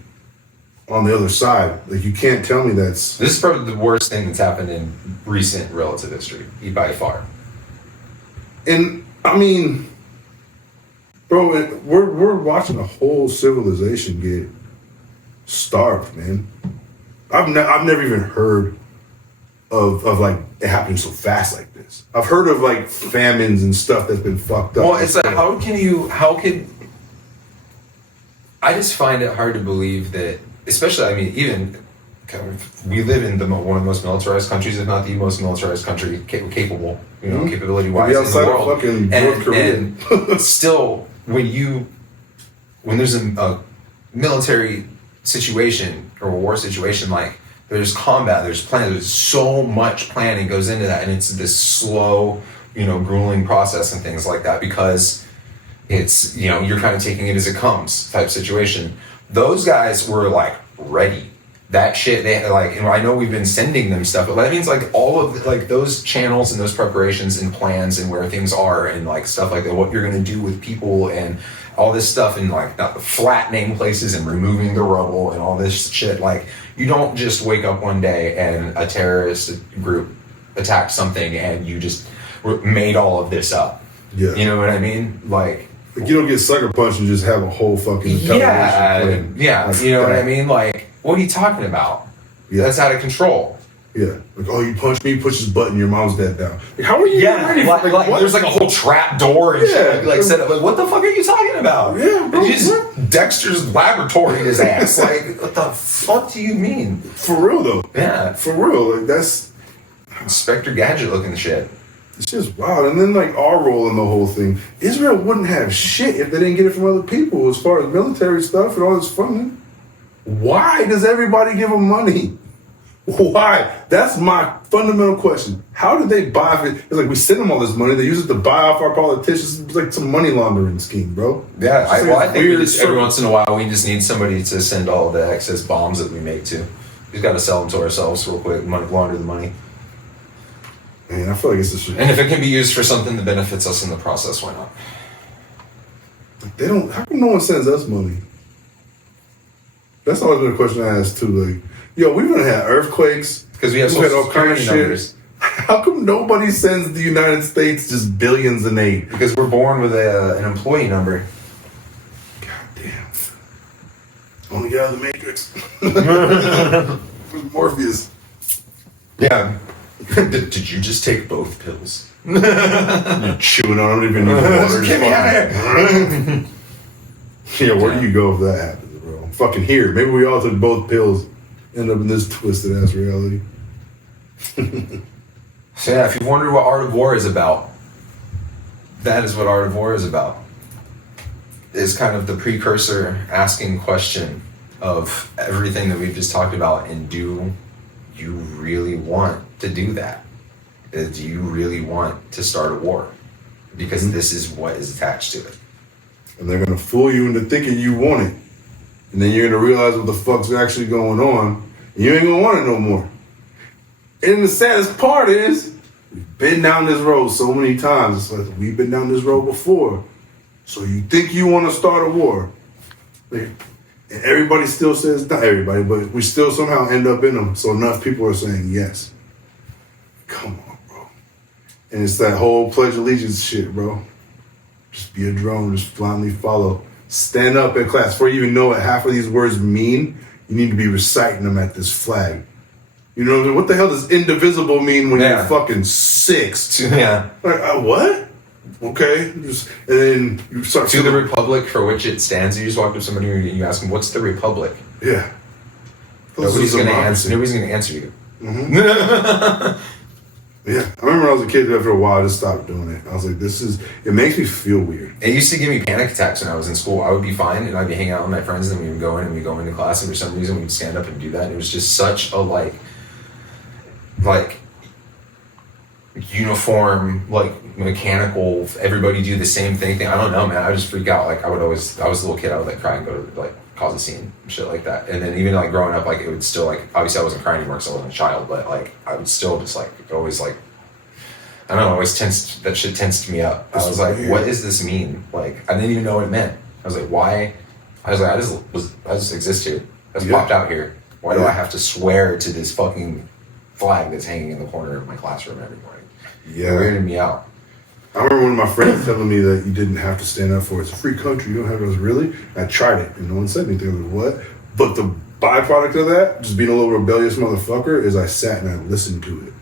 on the other side. Like, you can't tell me that's... This is probably the worst thing that's happened in recent relative history, by far. And, I mean... Bro, we're watching a whole civilization get starved, man. I've never even heard of like it happening so fast like this. I've heard of like famines and stuff that's been fucked up. Well, it's like how can I just find it hard to believe that, especially, I mean, even we live in one of the most militarized countries, if not the most militarized country capable, capability-wise in the world. Fucking North Korea. And still, when there's a military situation or a war situation, like there's combat, there's plan, there's so much planning goes into that, and it's this slow, grueling process and things like that because it's you're kind of taking it as it comes type situation. Those guys were like ready. That shit, they like, and I know we've been sending them stuff, but that means like all of like those channels and those preparations and plans and where things are and like stuff like that, what you're gonna do with people and all this stuff and like flattening places and removing the rubble and all this shit. Like, you don't just wake up one day and a terrorist group attacked something and you just made all of this up. Yeah, you know what I mean? Like you don't get sucker punched and just have a whole fucking plan. Like, you know what I mean? Like, what are you talking about? Yeah. That's out of control. Yeah. Like, oh, you punched me, push this button, your mom's dead now. Like, how are you ready? Like there's like a whole trap door and shit. Like set up. Like, what the fuck are you talking about? Yeah, bro. Dexter's laboratory his ass. Like, what the fuck do you mean? For real though. Yeah. For real. Like, that's Inspector Gadget looking shit. It's just wild. And then, like, our role in the whole thing, Israel wouldn't have shit if they didn't get it from other people as far as military stuff and all this funding. Why does everybody give them money? Why? That's my fundamental question. How did they buy it? It's like we send them all this money. They use it to buy off our politicians. It's like some money laundering scheme, bro. Yeah, I think every once in a while we just need somebody to send all the excess bombs that we make to. We've got to sell them to ourselves real quick, launder the money. Man, I feel like it's a shit. And if it can be used for something that benefits us in the process, why not? They don't. How come no one sends us money? That's always been a question I ask too. Like, yo, we've had earthquakes because we have all kind of numbers. How come nobody sends the United States just billions in aid? Because we're born with an employee number. God damn. Only get out of the Matrix. Morpheus. Yeah. Did you just take both pills? You're chewing on them, even need water. Get me out of here. Yeah, where do you go if that happens, bro? I'm fucking here. Maybe we all took both pills, end up in this twisted ass reality. So yeah, if you wondered what Art of War is about, that is what Art of War is about. It's kind of the precursor asking question of everything that we've just talked about, and do you really want to do that? Do you really want to start a war? Because this is what is attached to it. And they're going to fool you into thinking you want it. And then you're going to realize what the fuck's actually going on. And you ain't going to want it no more. And the saddest part is, we've been down this road so many times. It's like, we've been down this road before. So you think you want to start a war. And everybody still says, not everybody, but we still somehow end up in them. So enough people are saying yes. Come on, bro. And it's that whole Pledge of Allegiance shit, bro. Just be a drone, just blindly follow. Stand up in class. Before you even know what half of these words mean, you need to be reciting them at this flag. You know, what the hell does indivisible mean when you're fucking 6? Yeah. Like, what? Okay. And then you start to the republic for which it stands. You just walk up to somebody and you ask them, what's the republic? Yeah. Nobody's going to answer. Nobody's going to answer you. Mm-hmm. Yeah. I remember when I was a kid, after a while, I just stopped doing it. I was like, it makes me feel weird. It used to give me panic attacks when I was in school. I would be fine and I'd be hanging out with my friends and we would go in and we'd go into class and for some reason we'd stand up and do that. And it was just such a like uniform, like mechanical, everybody do the same thing. I don't know, man. I would just freak out. Like I was a little kid. I would like cry and go to like cause a scene and shit like that. And then even like growing up, like it would still like, obviously I wasn't crying anymore because I wasn't a child, but like I would still just like always like, I don't know, always that shit tensed me up. I was like, what does this mean? Like I didn't even know what it meant. I was like, why? I was like, I just exist here. I just popped out here. Why do I have to swear to this fucking flag that's hanging in the corner of my classroom every morning? Yeah. It weirded me out. I remember one of my friends telling me that you didn't have to stand up for it. It's a free country. You don't have to. I was really? I tried it and no one said anything. I was like, what? But the byproduct of that, just being a little rebellious motherfucker, is I sat and I listened to it.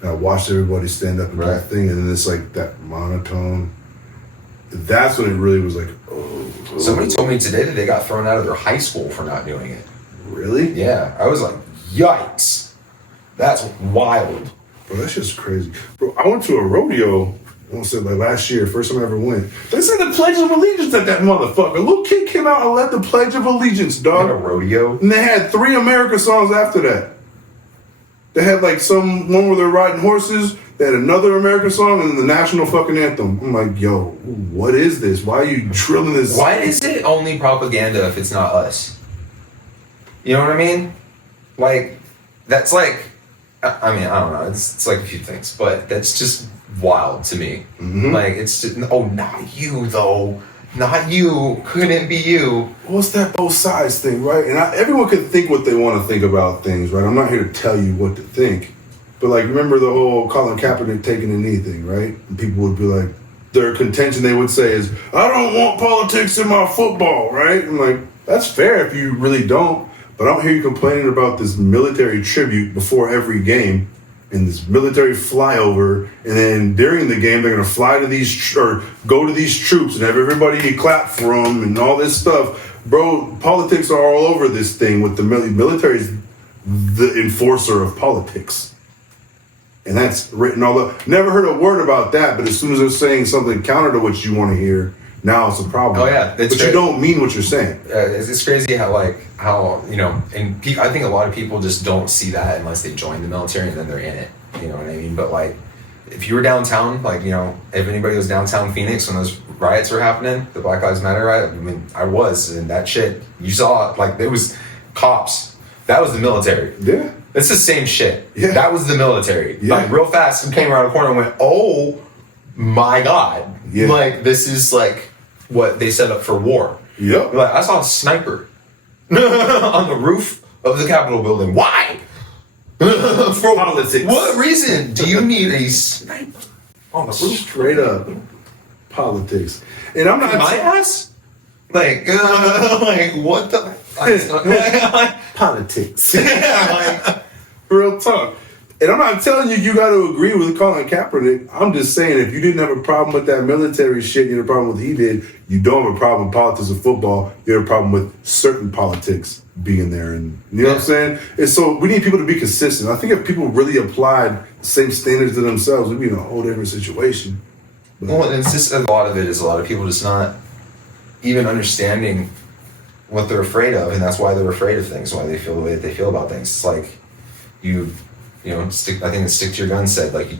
And I watched everybody stand up and do that thing. And then it's like that monotone. That's when it really was like, oh. Somebody told me today that they got thrown out of their high school for not doing it. Really? Yeah. I was like, yikes. That's wild. Bro, that's just crazy. Bro, I went to a rodeo, I want to say like last year, first time I ever went. They said the Pledge of Allegiance at that motherfucker. A little kid came out and led the Pledge of Allegiance, dog. A rodeo? And they had 3 America songs after that. They had like one where they're riding horses. They had another American song and then the national fucking anthem. I'm like, yo, what is this? Why are you drilling this? Why is it only propaganda if it's not us? You know what I mean? Like, that's like, I mean, I don't know. It's like a few things, but that's just wild to me. Mm-hmm. Like, it's just, oh, not you, though. Not you. Couldn't be you. What's that both sides thing, right? And everyone can think what they want to think about things, right? I'm not here to tell you what to think. But, like, remember the whole Colin Kaepernick taking a knee thing, right? And people would be like, their contention they would say is, I don't want politics in my football, right? I'm like, that's fair if you really don't. But I don't hear you complaining about this military tribute before every game and this military flyover. And then during the game, they're going to fly to these or go to these troops and have everybody clap for them and all this stuff. Bro, politics are all over this thing with the military is the enforcer of politics. And that's written all up. Never heard a word about that, but as soon as they're saying something counter to what you want to hear, now it's a problem. Oh yeah, but you don't mean what you're saying. It's crazy how and I think a lot of people just don't see that unless they join the military and then they're in it. You know what I mean? But like, if you were downtown, like, you know, if anybody was downtown Phoenix when those riots were happening, the Black Lives Matter riot, I mean, I was, and that shit, you saw it, like, there was cops. That was the military. Yeah. It's the same shit. Yeah. That was the military. Yeah. Like, real fast, and came around the corner and went, oh my God. Yeah. Like, this is like what they set up for war. Yep. Like, I saw a sniper on the roof of the Capitol building. Why? For politics. What reason do you need a sniper on the roof? Straight up politics. And I'm not My ass? Like what the? politics. Like, Real talk. And I'm not telling you got to agree with Colin Kaepernick. I'm just saying if you didn't have a problem with that military shit, you had a problem with what he did, you don't have a problem with politics of football. You have a problem with certain politics being there. And you know what I'm saying? And so we need people to be consistent. I think if people really applied the same standards to themselves, we'd be in a whole different situation. But, well, it's just a lot of people just not even understanding what they're afraid of, and that's why they're afraid of things, why they feel the way that they feel about things. It's like I think the stick to your gun said, like, you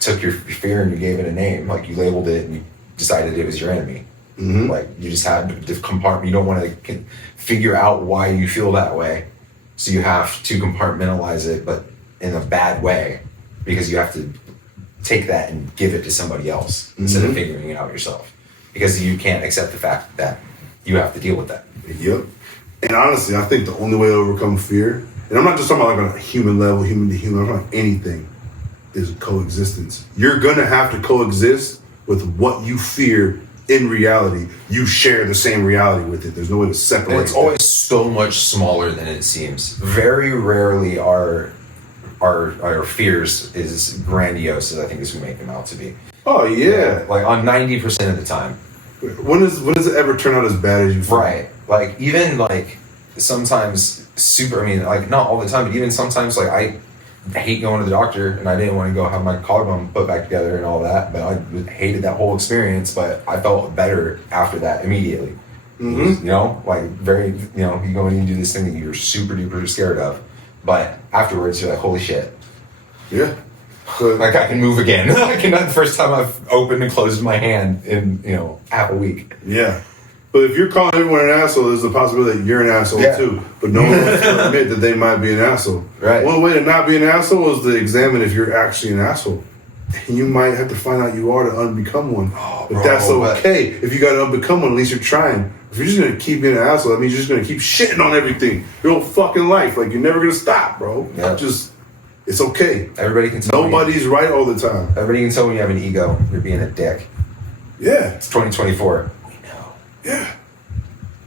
took your fear and you gave it a name, like you labeled it and you decided it was your enemy. Mm-hmm. Like you just had to compartment. You don't want to figure out why you feel that way, so you have to compartmentalize it, but in a bad way, because you have to take that and give it to somebody else instead of figuring it out yourself, because you can't accept the fact that you have to deal with that. Yep. And honestly, I think the only way to overcome fear, and I'm not just talking about like on a human level, human to human, I'm talking about anything, is coexistence. You're gonna have to coexist with what you fear in reality. You share the same reality with it. There's no way to separate. And it's always so much smaller than it seems. Very rarely are our fears as grandiose as I think as we make them out to be. Oh yeah. Like on 90% of the time. When does it ever turn out as bad as you feel? Right. Like even like sometimes like not all the time, but even sometimes like I hate going to the doctor and I didn't want to go have my collarbone put back together and all that, but I hated that whole experience, but I felt better after that immediately. Mm-hmm. You know, like you go in and you do this thing that you're super duper scared of, but afterwards you're like, holy shit. Yeah. But, like I can move again. I can. The first time I've opened and closed my hand in half a week. Yeah. But if you're calling everyone an asshole, there's the possibility that you're an asshole too. But no one wants to admit that they might be an asshole. Right. One way to not be an asshole is to examine if you're actually an asshole. And you might have to find out you are to unbecome one. Oh, but that's okay. If you got to unbecome one, at least you're trying. If you're just going to keep being an asshole, that means you're just going to keep shitting on everything. Your whole fucking life. Like, you're never going to stop, bro. Yeah. It's okay. Everybody can tell. Nobody's right all the time. Everybody can tell when you have an ego. You're being a dick. Yeah. It's 2024. We know. Yeah.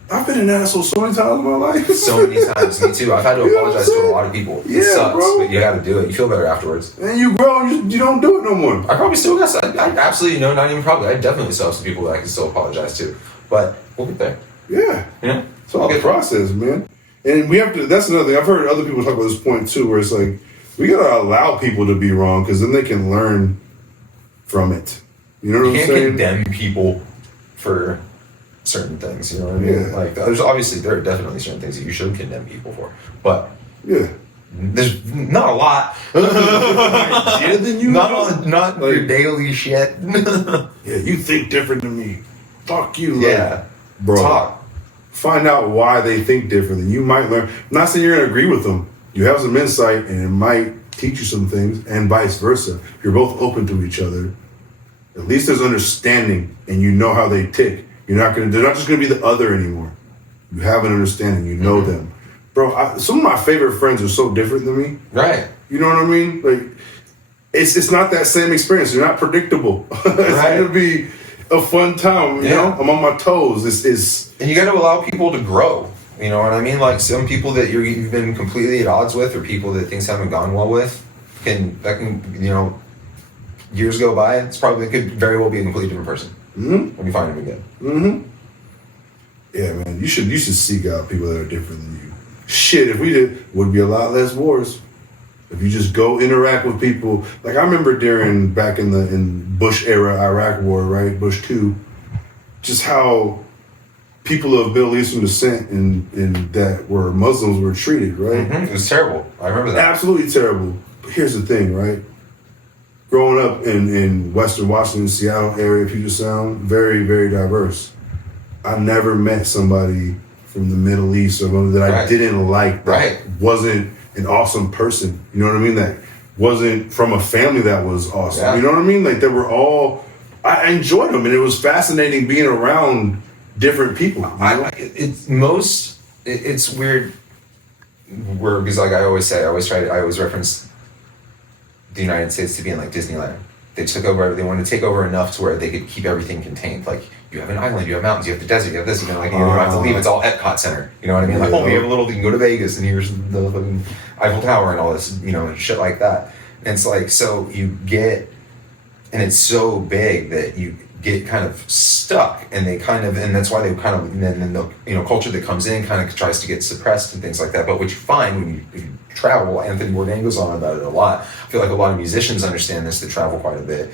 I've been an asshole so many times in my life. So many times. Me too. I've had to apologize to a lot of people. Yeah, it sucks, bro. but you got to do it. You feel better afterwards. And you grow, you don't do it no more. I probably still got. I absolutely not even probably. I definitely still have some people that I can still apologize to, but we'll get there. Yeah. Yeah. It's all a process, man. And we have to. That's another thing. I've heard other people talk about this point too, where it's like we gotta allow people to be wrong because then they can learn from it. You know what I'm saying? You can't condemn people for certain things. You know what I mean? Yeah. Like there are definitely certain things that you should condemn people for, but yeah. There's not a lot. Yeah, than you not like, your daily shit. Yeah, you think different than me. Fuck you. Yeah. Bro. Talk. Find out why they think differently. You might learn. I'm not saying you're going to agree with them. You have some insight and it might teach you some things and vice versa. If you're both open to each other, at least there's understanding and you know how they tick. They're not just going to be the other anymore. You have an understanding. You know them. Bro, some of my favorite friends are so different than me. Right. You know what I mean? Like, it's not that same experience. They're not predictable. It's going to be a fun time, you know? I'm on my toes. And you got to allow people to grow. You know what I mean? Like some people that you've been completely at odds with, or people that things haven't gone well with, can years go by. It could very well be a completely different person when you find them again. Mm-hmm. Yeah, man. You should seek out people that are different than you. Shit, if we did, would be a lot less wars. If you just go interact with people, like I remember back in Bush era Iraq war, right? Bush 2, just how people of Middle Eastern descent and that were Muslims were treated, right? It was terrible. I remember that. Absolutely terrible. But here's the thing, right? Growing up in Western Washington, Seattle area, Puget Sound, very, very diverse. I never met somebody from the Middle East or that I didn't like, that wasn't an awesome person. You know what I mean? That wasn't from a family that was awesome. Yeah. You know what I mean? Like they were all, I enjoyed them, and it was fascinating being around different people. It's weird. Because like I always reference the United States to being like Disneyland. They wanted to take over enough to where they could keep everything contained. Like you have an island, you have mountains, you have the desert, you have this, you know, like you don't have to leave. It's all Epcot Center. You know what I mean? Like, we have a little, you can go to Vegas and here's the fucking Eiffel Tower and all this, you know, and shit like that. And it's like, so you get, and it's so big that you get kind of stuck, and that's why they kind of, and then the, you know, culture that comes in kind of tries to get suppressed and things like that. But what you find when you travel, Anthony Bourdain goes on about it a lot. I feel like a lot of musicians understand this that travel quite a bit.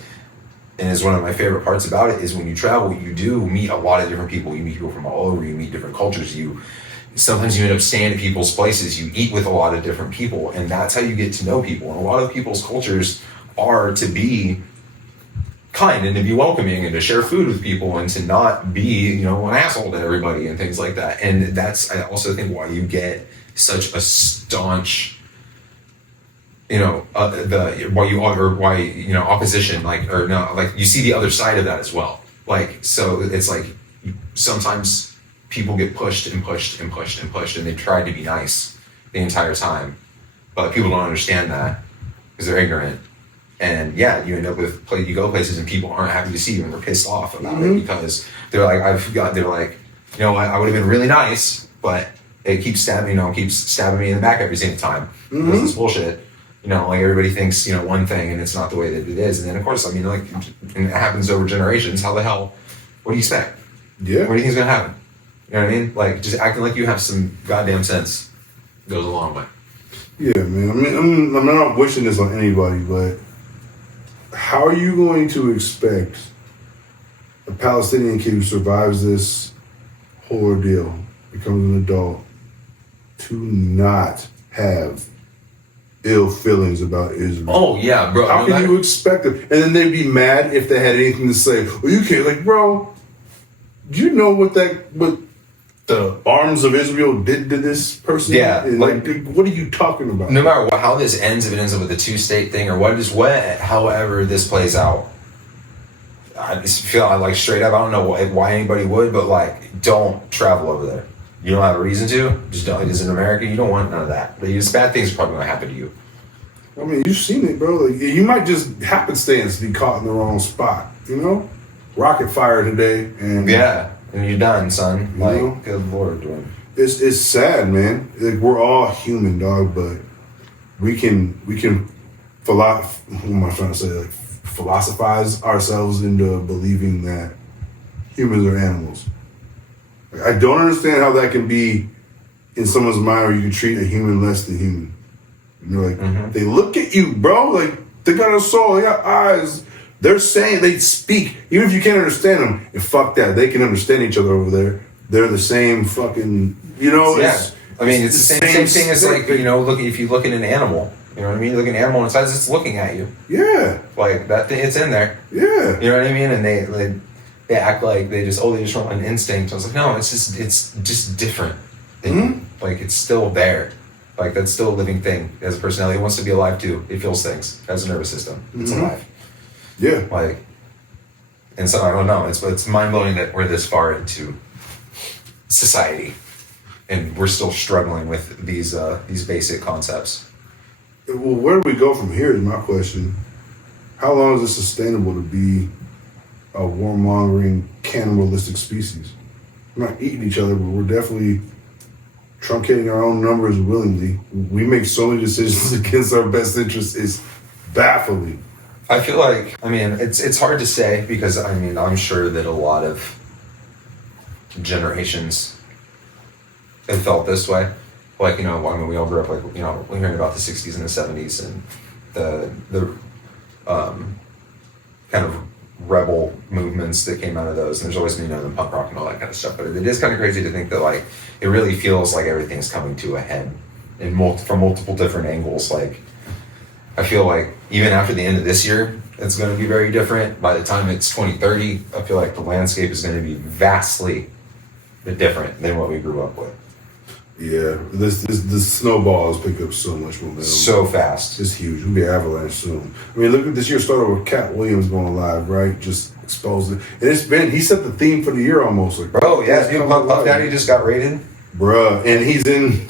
And is one of my favorite parts about it is when you travel, you do meet a lot of different people. You meet people from all over, you meet different cultures. Sometimes you end up staying at people's places, you eat with a lot of different people, and that's how you get to know people. And a lot of people's cultures are to be kind and to be welcoming and to share food with people and to not be, you know, an asshole to everybody and things like that. And that's, I also think, why you get such a staunch, you know, opposition, like you see the other side of that as well. Like, so it's like sometimes people get pushed and pushed and pushed and pushed, and they try to be nice the entire time, but people don't understand that because they're ignorant. And yeah, you end up with you go places and people aren't happy to see you and they're pissed off about it because they're like, you know, I would have been really nice, but it keeps stabbing me in the back every single time because it's bullshit. You know, like everybody thinks, you know, one thing and it's not the way that it is. And then of course, I mean, like, and it happens over generations. How the hell, what do you expect? Yeah. What do you think is going to happen? You know what I mean? Like, just acting like you have some goddamn sense goes a long way. Yeah, man. I mean, I'm not wishing this on anybody, but how are you going to expect a Palestinian kid who survives this whole ordeal, becomes an adult, to not have ill feelings about Israel? Oh, yeah, bro. How can you expect it? And then they'd be mad if they had anything to say. Well, you can't. Like, bro, do you know what the arms of Israel did to this person? Yeah. Like, what are you talking about? No matter how this ends, if it ends up with a two-state thing or however this plays out, I just feel like straight up, I don't know why anybody would, but like, don't travel over there. You don't have a reason to. Just don't. It is in America. You don't want none of that. Bad things are probably going to happen to you. I mean, you've seen it, bro. Like, you might just happenstance be caught in the wrong spot. You know, rocket fire today, and and you're done, son. Like, good Lord, dude. It's sad, man. Like, we're all human, dog, but we can what am I trying to say? Like, philosophize ourselves into believing that humans are animals. Like, I don't understand how that can be in someone's mind where you can treat a human less than human. You know, like, they look at you, bro. Like, they got a soul, they got eyes. They're saying, they speak. Even if you can't understand them, and fuck that. They can understand each other over there. They're the same fucking, you know. Yeah. It's the same thing as, like, you know, if you look at an animal, you know what I mean? You look at an animal inside, it's looking at you. Yeah. Like, that thing, it's in there. Yeah. You know what I mean? And they act like they just run an instinct. I was like, no, it's just different. Like, it's still there. Like, that's still a living thing. It has a personality. It wants to be alive too. It feels things. It has a nervous system. It's alive. Yeah. Like, and so I don't know. It's mind blowing that we're this far into society, and we're still struggling with these basic concepts. Well, where do we go from here is my question. How long is it sustainable to be a warmongering, cannibalistic species? We're not eating each other, but we're definitely truncating our own numbers willingly. We make so many decisions against our best interests. It's baffling. I feel like, I mean, it's hard to say because, I mean, I'm sure that a lot of generations have felt this way. like, you know, I mean, we all grew up like, you know, hearing about the 60s and the 70s and the kind of rebel movements that came out of those, and there's always been, you know, the punk rock and all that kind of stuff, but it is kind of crazy to think that, like, it really feels like everything's coming to a head in from multiple different angles. Like, I feel like even after the end of this year, it's going to be very different. By the time it's 2030, I feel like the landscape is going to be vastly different than what we grew up with. Yeah, this snowball has picked up so much momentum. So fast. It's huge. It'll be avalanche soon. I mean, look at this year started with Cat Williams going live, right? Just exposed it. And he set the theme for the year almost. Like, bro, yeah, dude, Puff Daddy just got raided. Bruh, and he's in,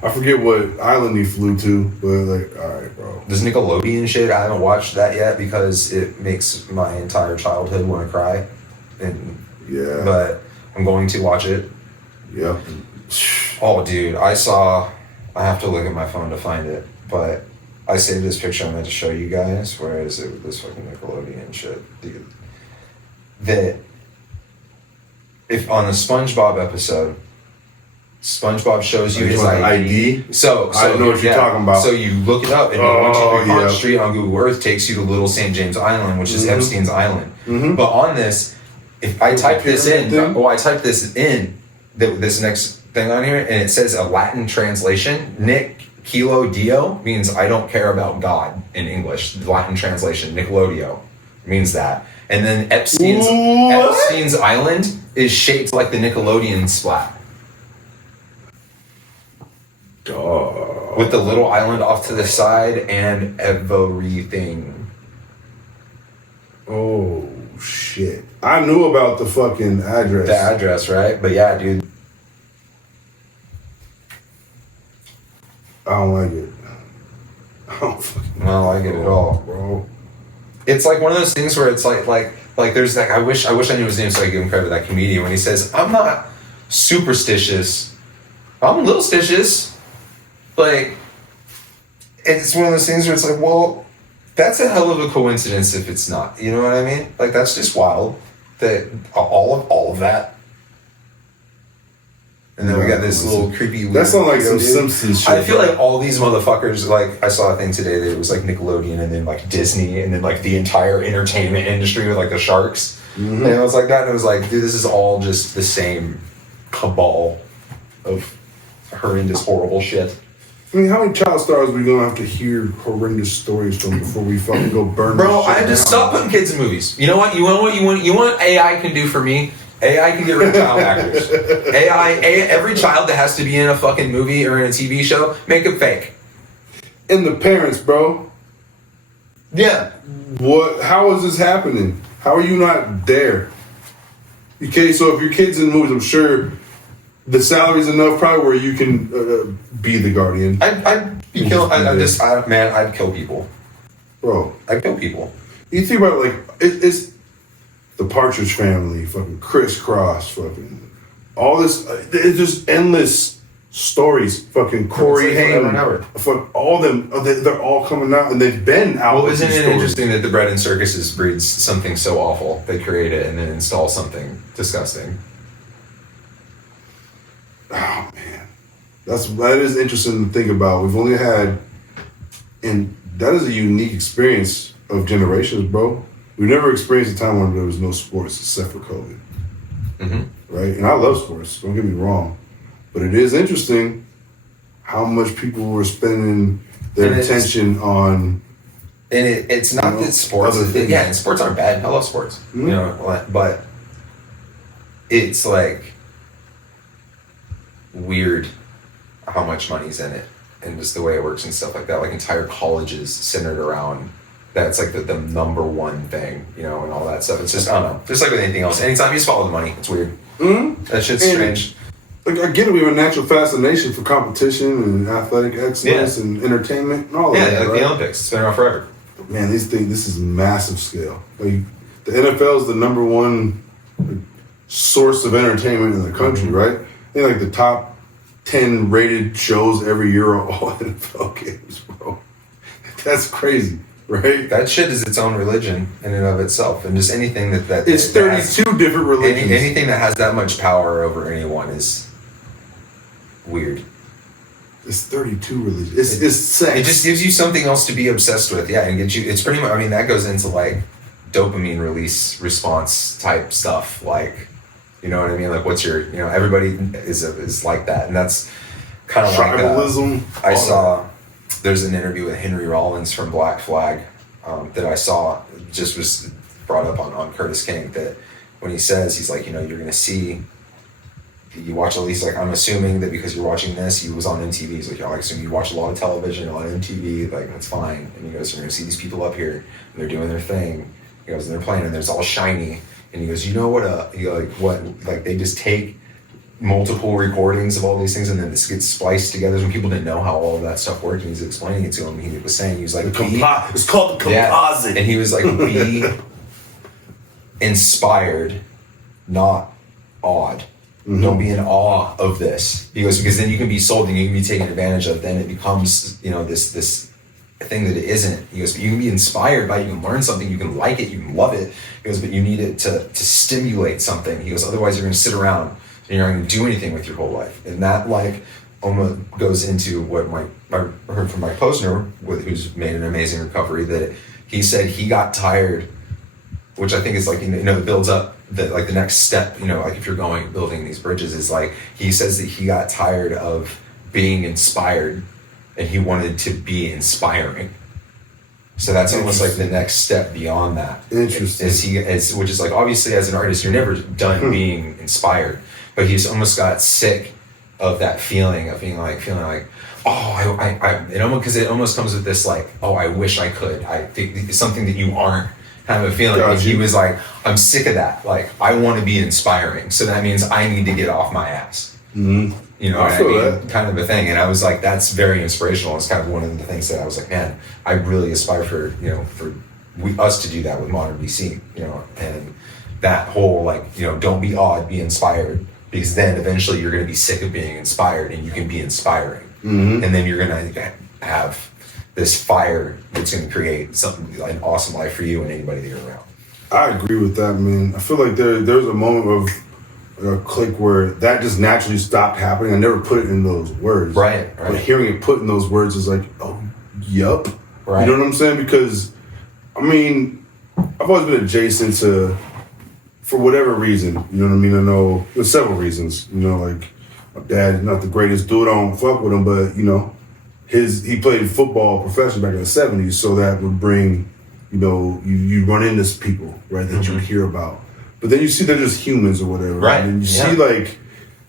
I forget what island he flew to, but like, all right, bro. This Nickelodeon shit, I haven't watched that yet because it makes my entire childhood want to cry. And yeah. But I'm going to watch it. Yep. Oh, dude, I have to look at my phone to find it, but I saved this picture I meant to show you guys. Where is it with this fucking Nickelodeon shit? Dude. That, if on the SpongeBob episode, SpongeBob shows you his ID. So I know what you're talking about. So you look it up, and 123 Park Street on Google Earth takes you to Little St. James Island, which is Epstein's Island. Mm-hmm. But on this, if I type this in, this next thing on here, and it says a Latin translation. Nick Kilo Dio means I don't care about God in English. The Latin translation, Nickelodio, means that. And then Epstein's Island is shaped like the Nickelodeon splat. Dog. With the little island off to the side and everything. Oh, shit. I knew about the fucking address. The address, right? But yeah, dude. I don't like it. I don't like it at all, bro. It's like one of those things where it's like there's that. I wish I knew his name so I could give him credit. That comedian when he says, "I'm not superstitious, I'm a little stitious." Like, it's one of those things where it's like, well, that's a hell of a coincidence if it's not. You know what I mean? Like, that's just wild. That all of that. And then we got this little creepy... That sounds like some Simpsons shit. I feel like all these motherfuckers, like, I saw a thing today that it was like Nickelodeon and then like Disney and then like the entire entertainment industry with like the sharks. Mm-hmm. And it was like that, and it was like, dude, this is all just the same cabal of horrendous, horrible shit. I mean, how many child stars are we gonna have to hear horrendous stories from before we fucking go burn? Bro, I just stop putting kids in movies. You know what? You want AI can do for me? AI can get rid of child actors. Every child that has to be in a fucking movie or in a TV show, make them fake. And the parents, bro. Yeah. What? How is this happening? How are you not there? Okay, so if your kid's in movies, I'm sure the salary's enough probably where you can be the guardian. I'd kill people. Bro. I'd kill people. You think about it, like, it's the Partridge Family, fucking Crisscross, fucking all this. It's just endless stories. Fucking Corey Haim, fuck all them. They're all coming out, and they've been out. Well, isn't it interesting that the bread and circuses breeds something so awful? They create it and then install something disgusting. Oh man, that is interesting to think about. We've only had, and that is a unique experience of generations, bro. We've never experienced a time when there was no sports except for COVID. Mm-hmm. Right? And I love sports, don't get me wrong. But it is interesting how much people were spending their attention on... And it's not that sports... and sports aren't bad. I love sports. Mm-hmm. You know, but it's like weird how much money's in it and just the way it works and stuff like that. Like entire colleges centered around... That's like the number one thing, you know, and all that stuff. It's just, I don't know. Just like with anything else. Anytime you just follow the money, it's weird. Mm-hmm. That shit's strange. Like, again, we have a natural fascination for competition and athletic excellence and entertainment and all that. Yeah, like the Olympics. It's been around forever. But man, this is massive scale. Like, the NFL is the number one source of entertainment in the country, right? They're like the top 10 rated shows every year are all NFL games, bro. That's crazy. Right, that shit is its own religion in and of itself, and just anything that it's 32 different religions. Anything that has that much power over anyone is weird. It's 32 releases. It's sex. It just gives you something else to be obsessed with, yeah, and get you. It's pretty much. I mean, that goes into like dopamine release response type stuff, like, you know what I mean? Like, what's your, you know, everybody is like that, and that's kind of tribalism. Like I saw. There's an interview with Henry Rollins from Black Flag that I saw. Just was brought up on Curtis King, that when he says, he's like, you know, you're gonna see. You watch at least, like, I'm assuming that because you're watching this, he was on MTV. He's like, I assume you watch a lot of television on MTV, like, that's fine. And he goes, you're gonna see these people up here, and they're doing their thing. He goes, and they're playing, and it's all shiny. And he goes, you know what, they just take multiple recordings of all these things, and then this gets spliced together. When people didn't know how all of that stuff worked, and he's explaining it to him. He was saying, he was like, it's called the composite. Yeah. And he was like, be inspired, not awed. Mm-hmm. Don't be in awe of this. He goes, because then you can be sold and you can be taken advantage of. Then it becomes, you know, this thing that it isn't. He goes, but you can be inspired by it, you can learn something, you can like it, you can love it. He goes, but you need it to stimulate something. He goes, otherwise you're going to sit around and you're not going to do anything with your whole life. And that, like, almost goes into what I heard from Mike Posner, who's made an amazing recovery, that he said he got tired, which I think is like, you know, it builds up the, like, the next step, you know, like if you're building these bridges, is like, he says that he got tired of being inspired and he wanted to be inspiring. So that's almost like the next step beyond that. Interesting. Which is like, obviously as an artist, you're never done being inspired, but he's almost got sick of that feeling of feeling like, oh, because it almost comes with this, like, oh, I wish I could. I think it's something that you aren't. Have a feeling. And he was like, I'm sick of that. Like, I want to be inspiring. So that means I need to get off my ass. Mm-hmm. You know what I mean? That. Kind of a thing. And I was like, that's very inspirational. It's kind of one of the things that I was like, man, I really aspire for us to do that with Modern B.C. You know, and that whole, like, you know, don't be awed, be inspired. Because then eventually you're going to be sick of being inspired and you can be inspiring. Mm-hmm. And then you're going to have this fire that's going to create an awesome life for you and anybody that you're around. I agree with that, man. I feel like there's a moment of a click where that just naturally stopped happening. I never put it in those words. Right. But hearing it put in those words is like, oh, yup. Right. You know what I'm saying? Because, I mean, I've always been adjacent to, for whatever reason, you know what I mean? I know there's several reasons. You know, like, my dad is not the greatest dude. I don't fuck with him, but, you know, he played football professionally back in the 70s, so that would bring, you know, you run into people, right, that you hear about. But then you see they're just humans or whatever. Right. And you see, like,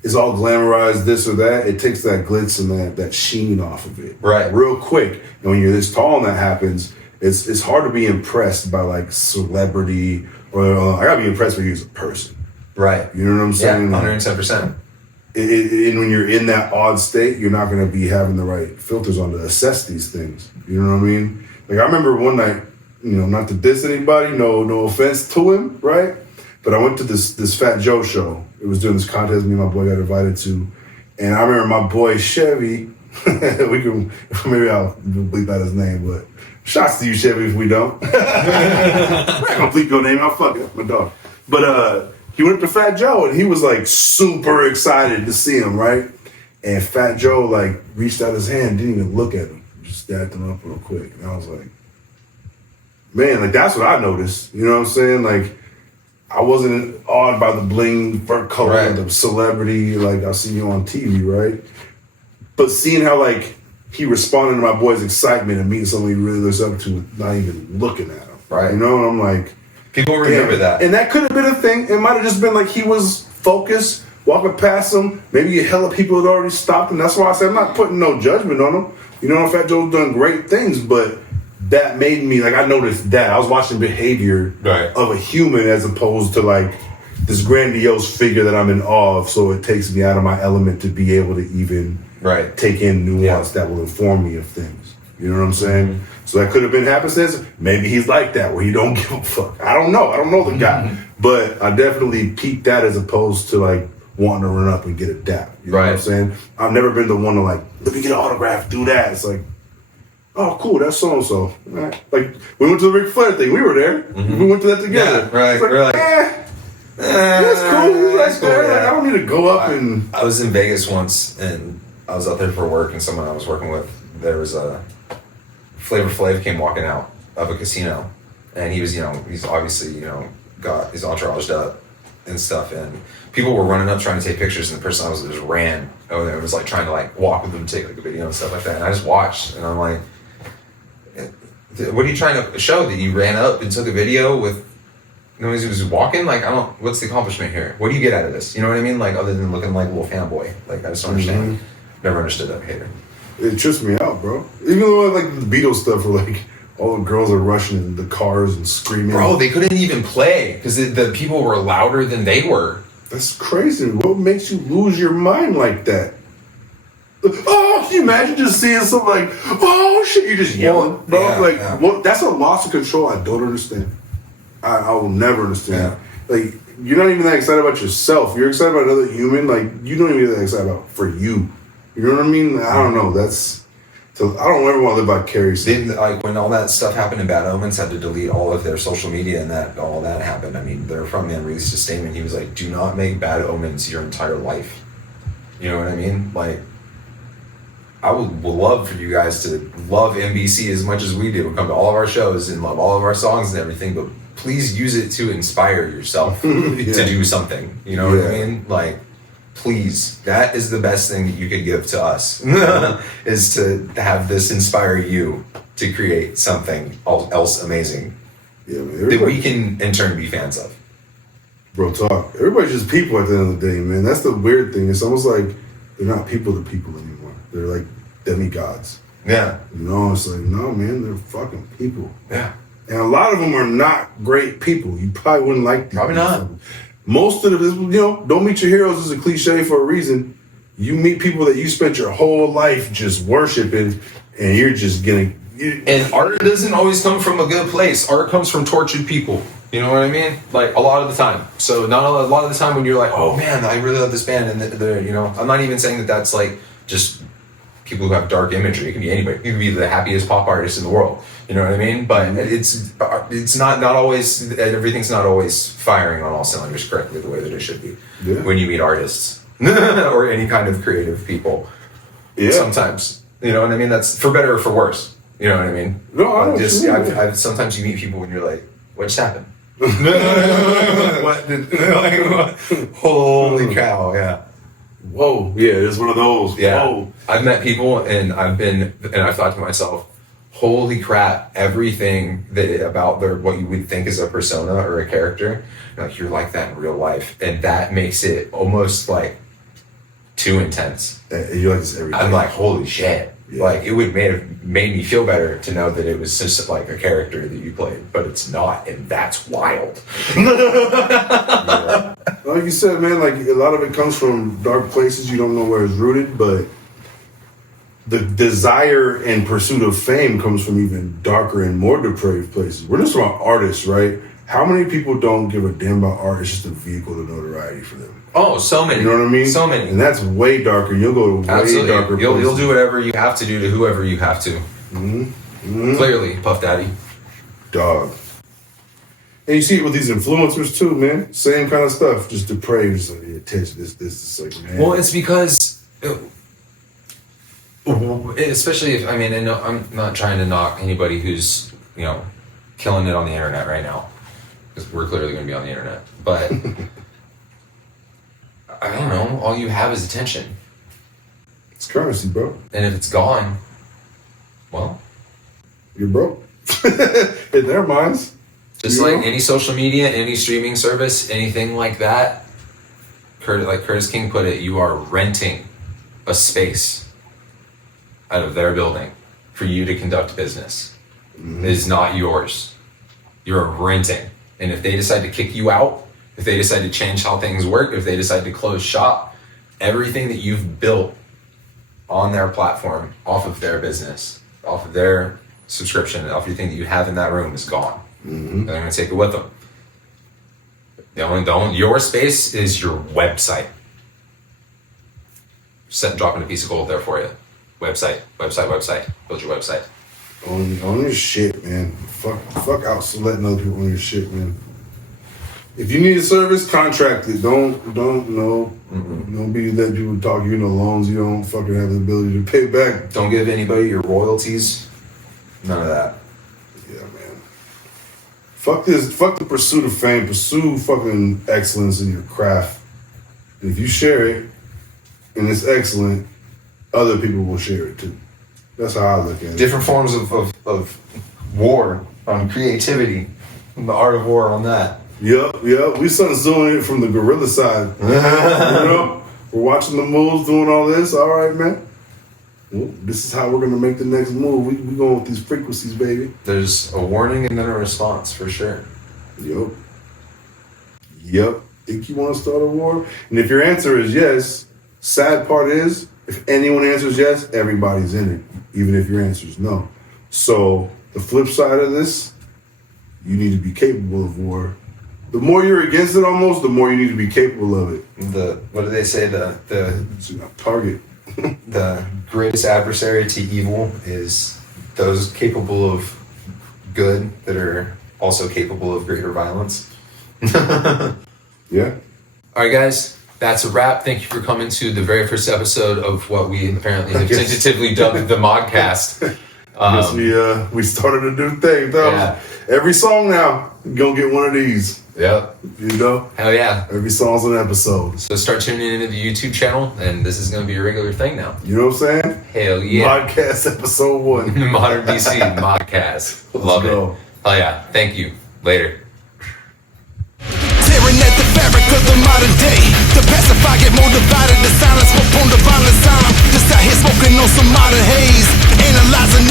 it's all glamorized, this or that. It takes that glitz and that sheen off of it. Right. Real quick. And when you're this tall and that happens, it's hard to be impressed by, like, celebrity, or I gotta be impressed with you as a person. Right. You know what I'm saying? Yeah, 110%. And when you're in that odd state, you're not going to be having the right filters on to assess these things. You know what I mean? Like, I remember one night, you know, not to diss anybody, no offense to him, right? But I went to this Fat Joe show. It was during this contest me and my boy got invited to. And I remember my boy Chevy, maybe I'll bleep out his name, but shouts to you, Chevy, if we don't. I'm not going to bleep your name, I'll fuck it, my dog. But, he went up to Fat Joe and he was like super excited to see him, right? And Fat Joe like reached out his hand, didn't even look at him, just dapped him up real quick. And I was like, man, like that's what I noticed. You know what I'm saying? Like I wasn't awed by the bling, fur color, right, the celebrity, like I see you on TV, right? But seeing how like he responded to my boy's excitement and meeting someone he really looks up to, not even looking at him, right? You know, and I'm like. People remember that. And that could have been a thing. It might have just been like he was focused, walking past them. Maybe a hell of people had already stopped him. That's why I said I'm not putting no judgment on him. You know, Fat Joe's done great things, but that made me, like, I noticed that. I was watching behavior of a human as opposed to, like, this grandiose figure that I'm in awe of, so it takes me out of my element to be able to even take in nuance that will inform me of things. You know what I'm saying? Mm-hmm. So that could have been happenstance. Maybe he's like that, where he don't give a fuck. I don't know. I don't know the guy. But I definitely peeped that as opposed to, like, wanting to run up and get a dap. You know what I'm saying? I've never been the one to, like, let me get an autograph, do that. It's like, oh, cool, that's so-and-so. Right. Like, we went to the Ric Flair thing. We were there. Mm-hmm. We went to that together. Yeah, right. It's like, that's cool. He's right there. Cool, yeah. Like, I don't need to go up and... I was in Vegas once, and I was out there for work, and someone I was working with, there was a Flavor Flav came walking out of a casino, and he was, he's obviously, got his entourage up and stuff, and people were running up trying to take pictures, and the person I was just ran over there, was like trying to like walk with them, take like a video and stuff like that, and I just watched, and I'm like, what are you trying to show, that you ran up and took a video with nobody who's walking? Like, what's the accomplishment here? What do you get out of this? You know what I mean? Like, other than looking like a little fanboy. Like, I just don't understand. Never understood that behavior. It trips me out, bro. Even though like the Beatles stuff where like all the girls are rushing in the cars and screaming. Bro, they couldn't even play because the people were louder than they were. That's crazy. What makes you lose your mind like that? Oh, can you imagine just seeing something like, oh shit, you're just yelling, bro? Yeah, like, What? That's a loss of control I don't understand. I will never understand. Yeah. Like, you're not even that excited about yourself. You're excited about another human. Like, you don't even get that excited about for you. You know what I mean? I don't know. I don't ever want to live vicariously. Like when all that stuff happened in Bad Omens, had to delete all of their social media, and all that happened. I mean, their frontman released a statement. He was like, "Do not make Bad Omens your entire life." You know what I mean? Like, I would love for you guys to love NBC as much as we do, come to all of our shows and love all of our songs and everything, but please use it to inspire yourself to do something. You know what I mean? Like, please, that is the best thing that you could give to us, is to have this inspire you to create something else amazing that we can in turn be fans of. Bro, talk. Everybody's just people at the end of the day, man. That's the weird thing. It's almost like they're not people to people anymore. They're like demigods. Yeah. You know, it's like, no, man, they're fucking people. Yeah. And a lot of them are not great people. You probably wouldn't like them. Probably not. Most of them, don't meet your heroes is a cliche for a reason. You meet people that you spent your whole life just worshiping, and you're just getting... And art doesn't always come from a good place. Art comes from tortured people. You know what I mean? Like, a lot of the time. So a lot of the time when you're like, oh man, I really love this band, and they're, I'm not even saying that that's like just people who have dark imagery. It can be anybody. You can be the happiest pop artist in the world. You know what I mean? But it's not always, everything's not always firing on all cylinders correctly the way that it should be when you meet artists or any kind of creative people. Yeah. Sometimes, you know what I mean? That's for better or for worse. You know what I mean? No, I don't. I've sometimes you meet people and you're like, what just happened? Holy cow! Yeah. Whoa. Yeah, it's one of those. Yeah. Whoa. I've met people and I've thought to myself, holy crap! Everything about what you would think is a persona or a character, like you're like that in real life, and that makes it almost like too intense. You're like this every day. I'm like, holy shit. Yeah. Like, it would have made me feel better to know that it was just like a character that you played, but it's not, and that's wild. Yeah. Like you said, man, like a lot of it comes from dark places you don't know where it's rooted, but the desire and pursuit of fame comes from even darker and more depraved places. We're just about artists, right? How many people don't give a damn about art? It's just a vehicle to notoriety for them. Oh, so many. You know what I mean? So many. And that's way darker. You'll go to way darker places. You'll do whatever you have to do to whoever you have to. Mm-hmm. Mm-hmm. Clearly, Puff Daddy. Dog. And you see it with these influencers too, man. Same kind of stuff. Just depraved. Just like, attention. This is like, man. Well, it's because... especially if... I mean, and I'm not trying to knock anybody who's, killing it on the internet right now. Because we're clearly going to be on the internet. But... I don't know. All you have is attention. It's currency, bro. And if it's gone, well... You're broke. In their minds. Just like any social media, any streaming service, anything like that, like Curtis King put it, you are renting a space out of their building for you to conduct business. Mm-hmm. It is not yours. You're renting. And if they decide to kick you out, if they decide to change how things work, if they decide to close shop, everything that you've built on their platform, off of their business, off of their subscription, everything that you have in that room is gone. Mm-hmm. They're going to take it with them. Your space is your website. Dropping a piece of gold there for you. Website. Build your website. Own your shit, man. Fuck out. So letting other people own your shit, man. If you need a service, contract it. Don't be that you would talk loans you don't fucking have the ability to pay back. Don't give anybody your royalties. None of that. Yeah, man. Fuck this. Fuck the pursuit of fame. Pursue fucking excellence in your craft. And if you share it and it's excellent, other people will share it too. That's how I look at it. Different forms of war on creativity. The art of war on that. Yep. We started doing it from the guerrilla side. We're watching the moves, doing all this. All right, man. Well, this is how we're gonna make the next move. We going with these frequencies, baby. There's a warning and then a response for sure. Yep. Think you want to start a war? And if your answer is yes, sad part is, if anyone answers yes, everybody's in it, even if your answer is no. So the flip side of this, you need to be capable of war. The more you're against it almost, the more you need to be capable of it. What do they say? The target. The greatest adversary to evil is those capable of good that are also capable of greater violence. Yeah. All right, guys, that's a wrap. Thank you for coming to the very first episode of what we apparently have tentatively dubbed the Modcast. I guess we started a new thing, though. Yeah. Every song now, you're gonna get one of these. Yep. Hell yeah. Every song's an episode. So start tuning into the YouTube channel, and this is gonna be a regular thing now. You know what I'm saying? Hell yeah. Modcast episode 1. Modern B.C. Modcast. Love it. Hell yeah. Thank you. Later. Tearing at the fabric of the modern day. To pacify, get more divided. The silence, more prone to violence. I'm just out here smoking on some modern haze. Analyzing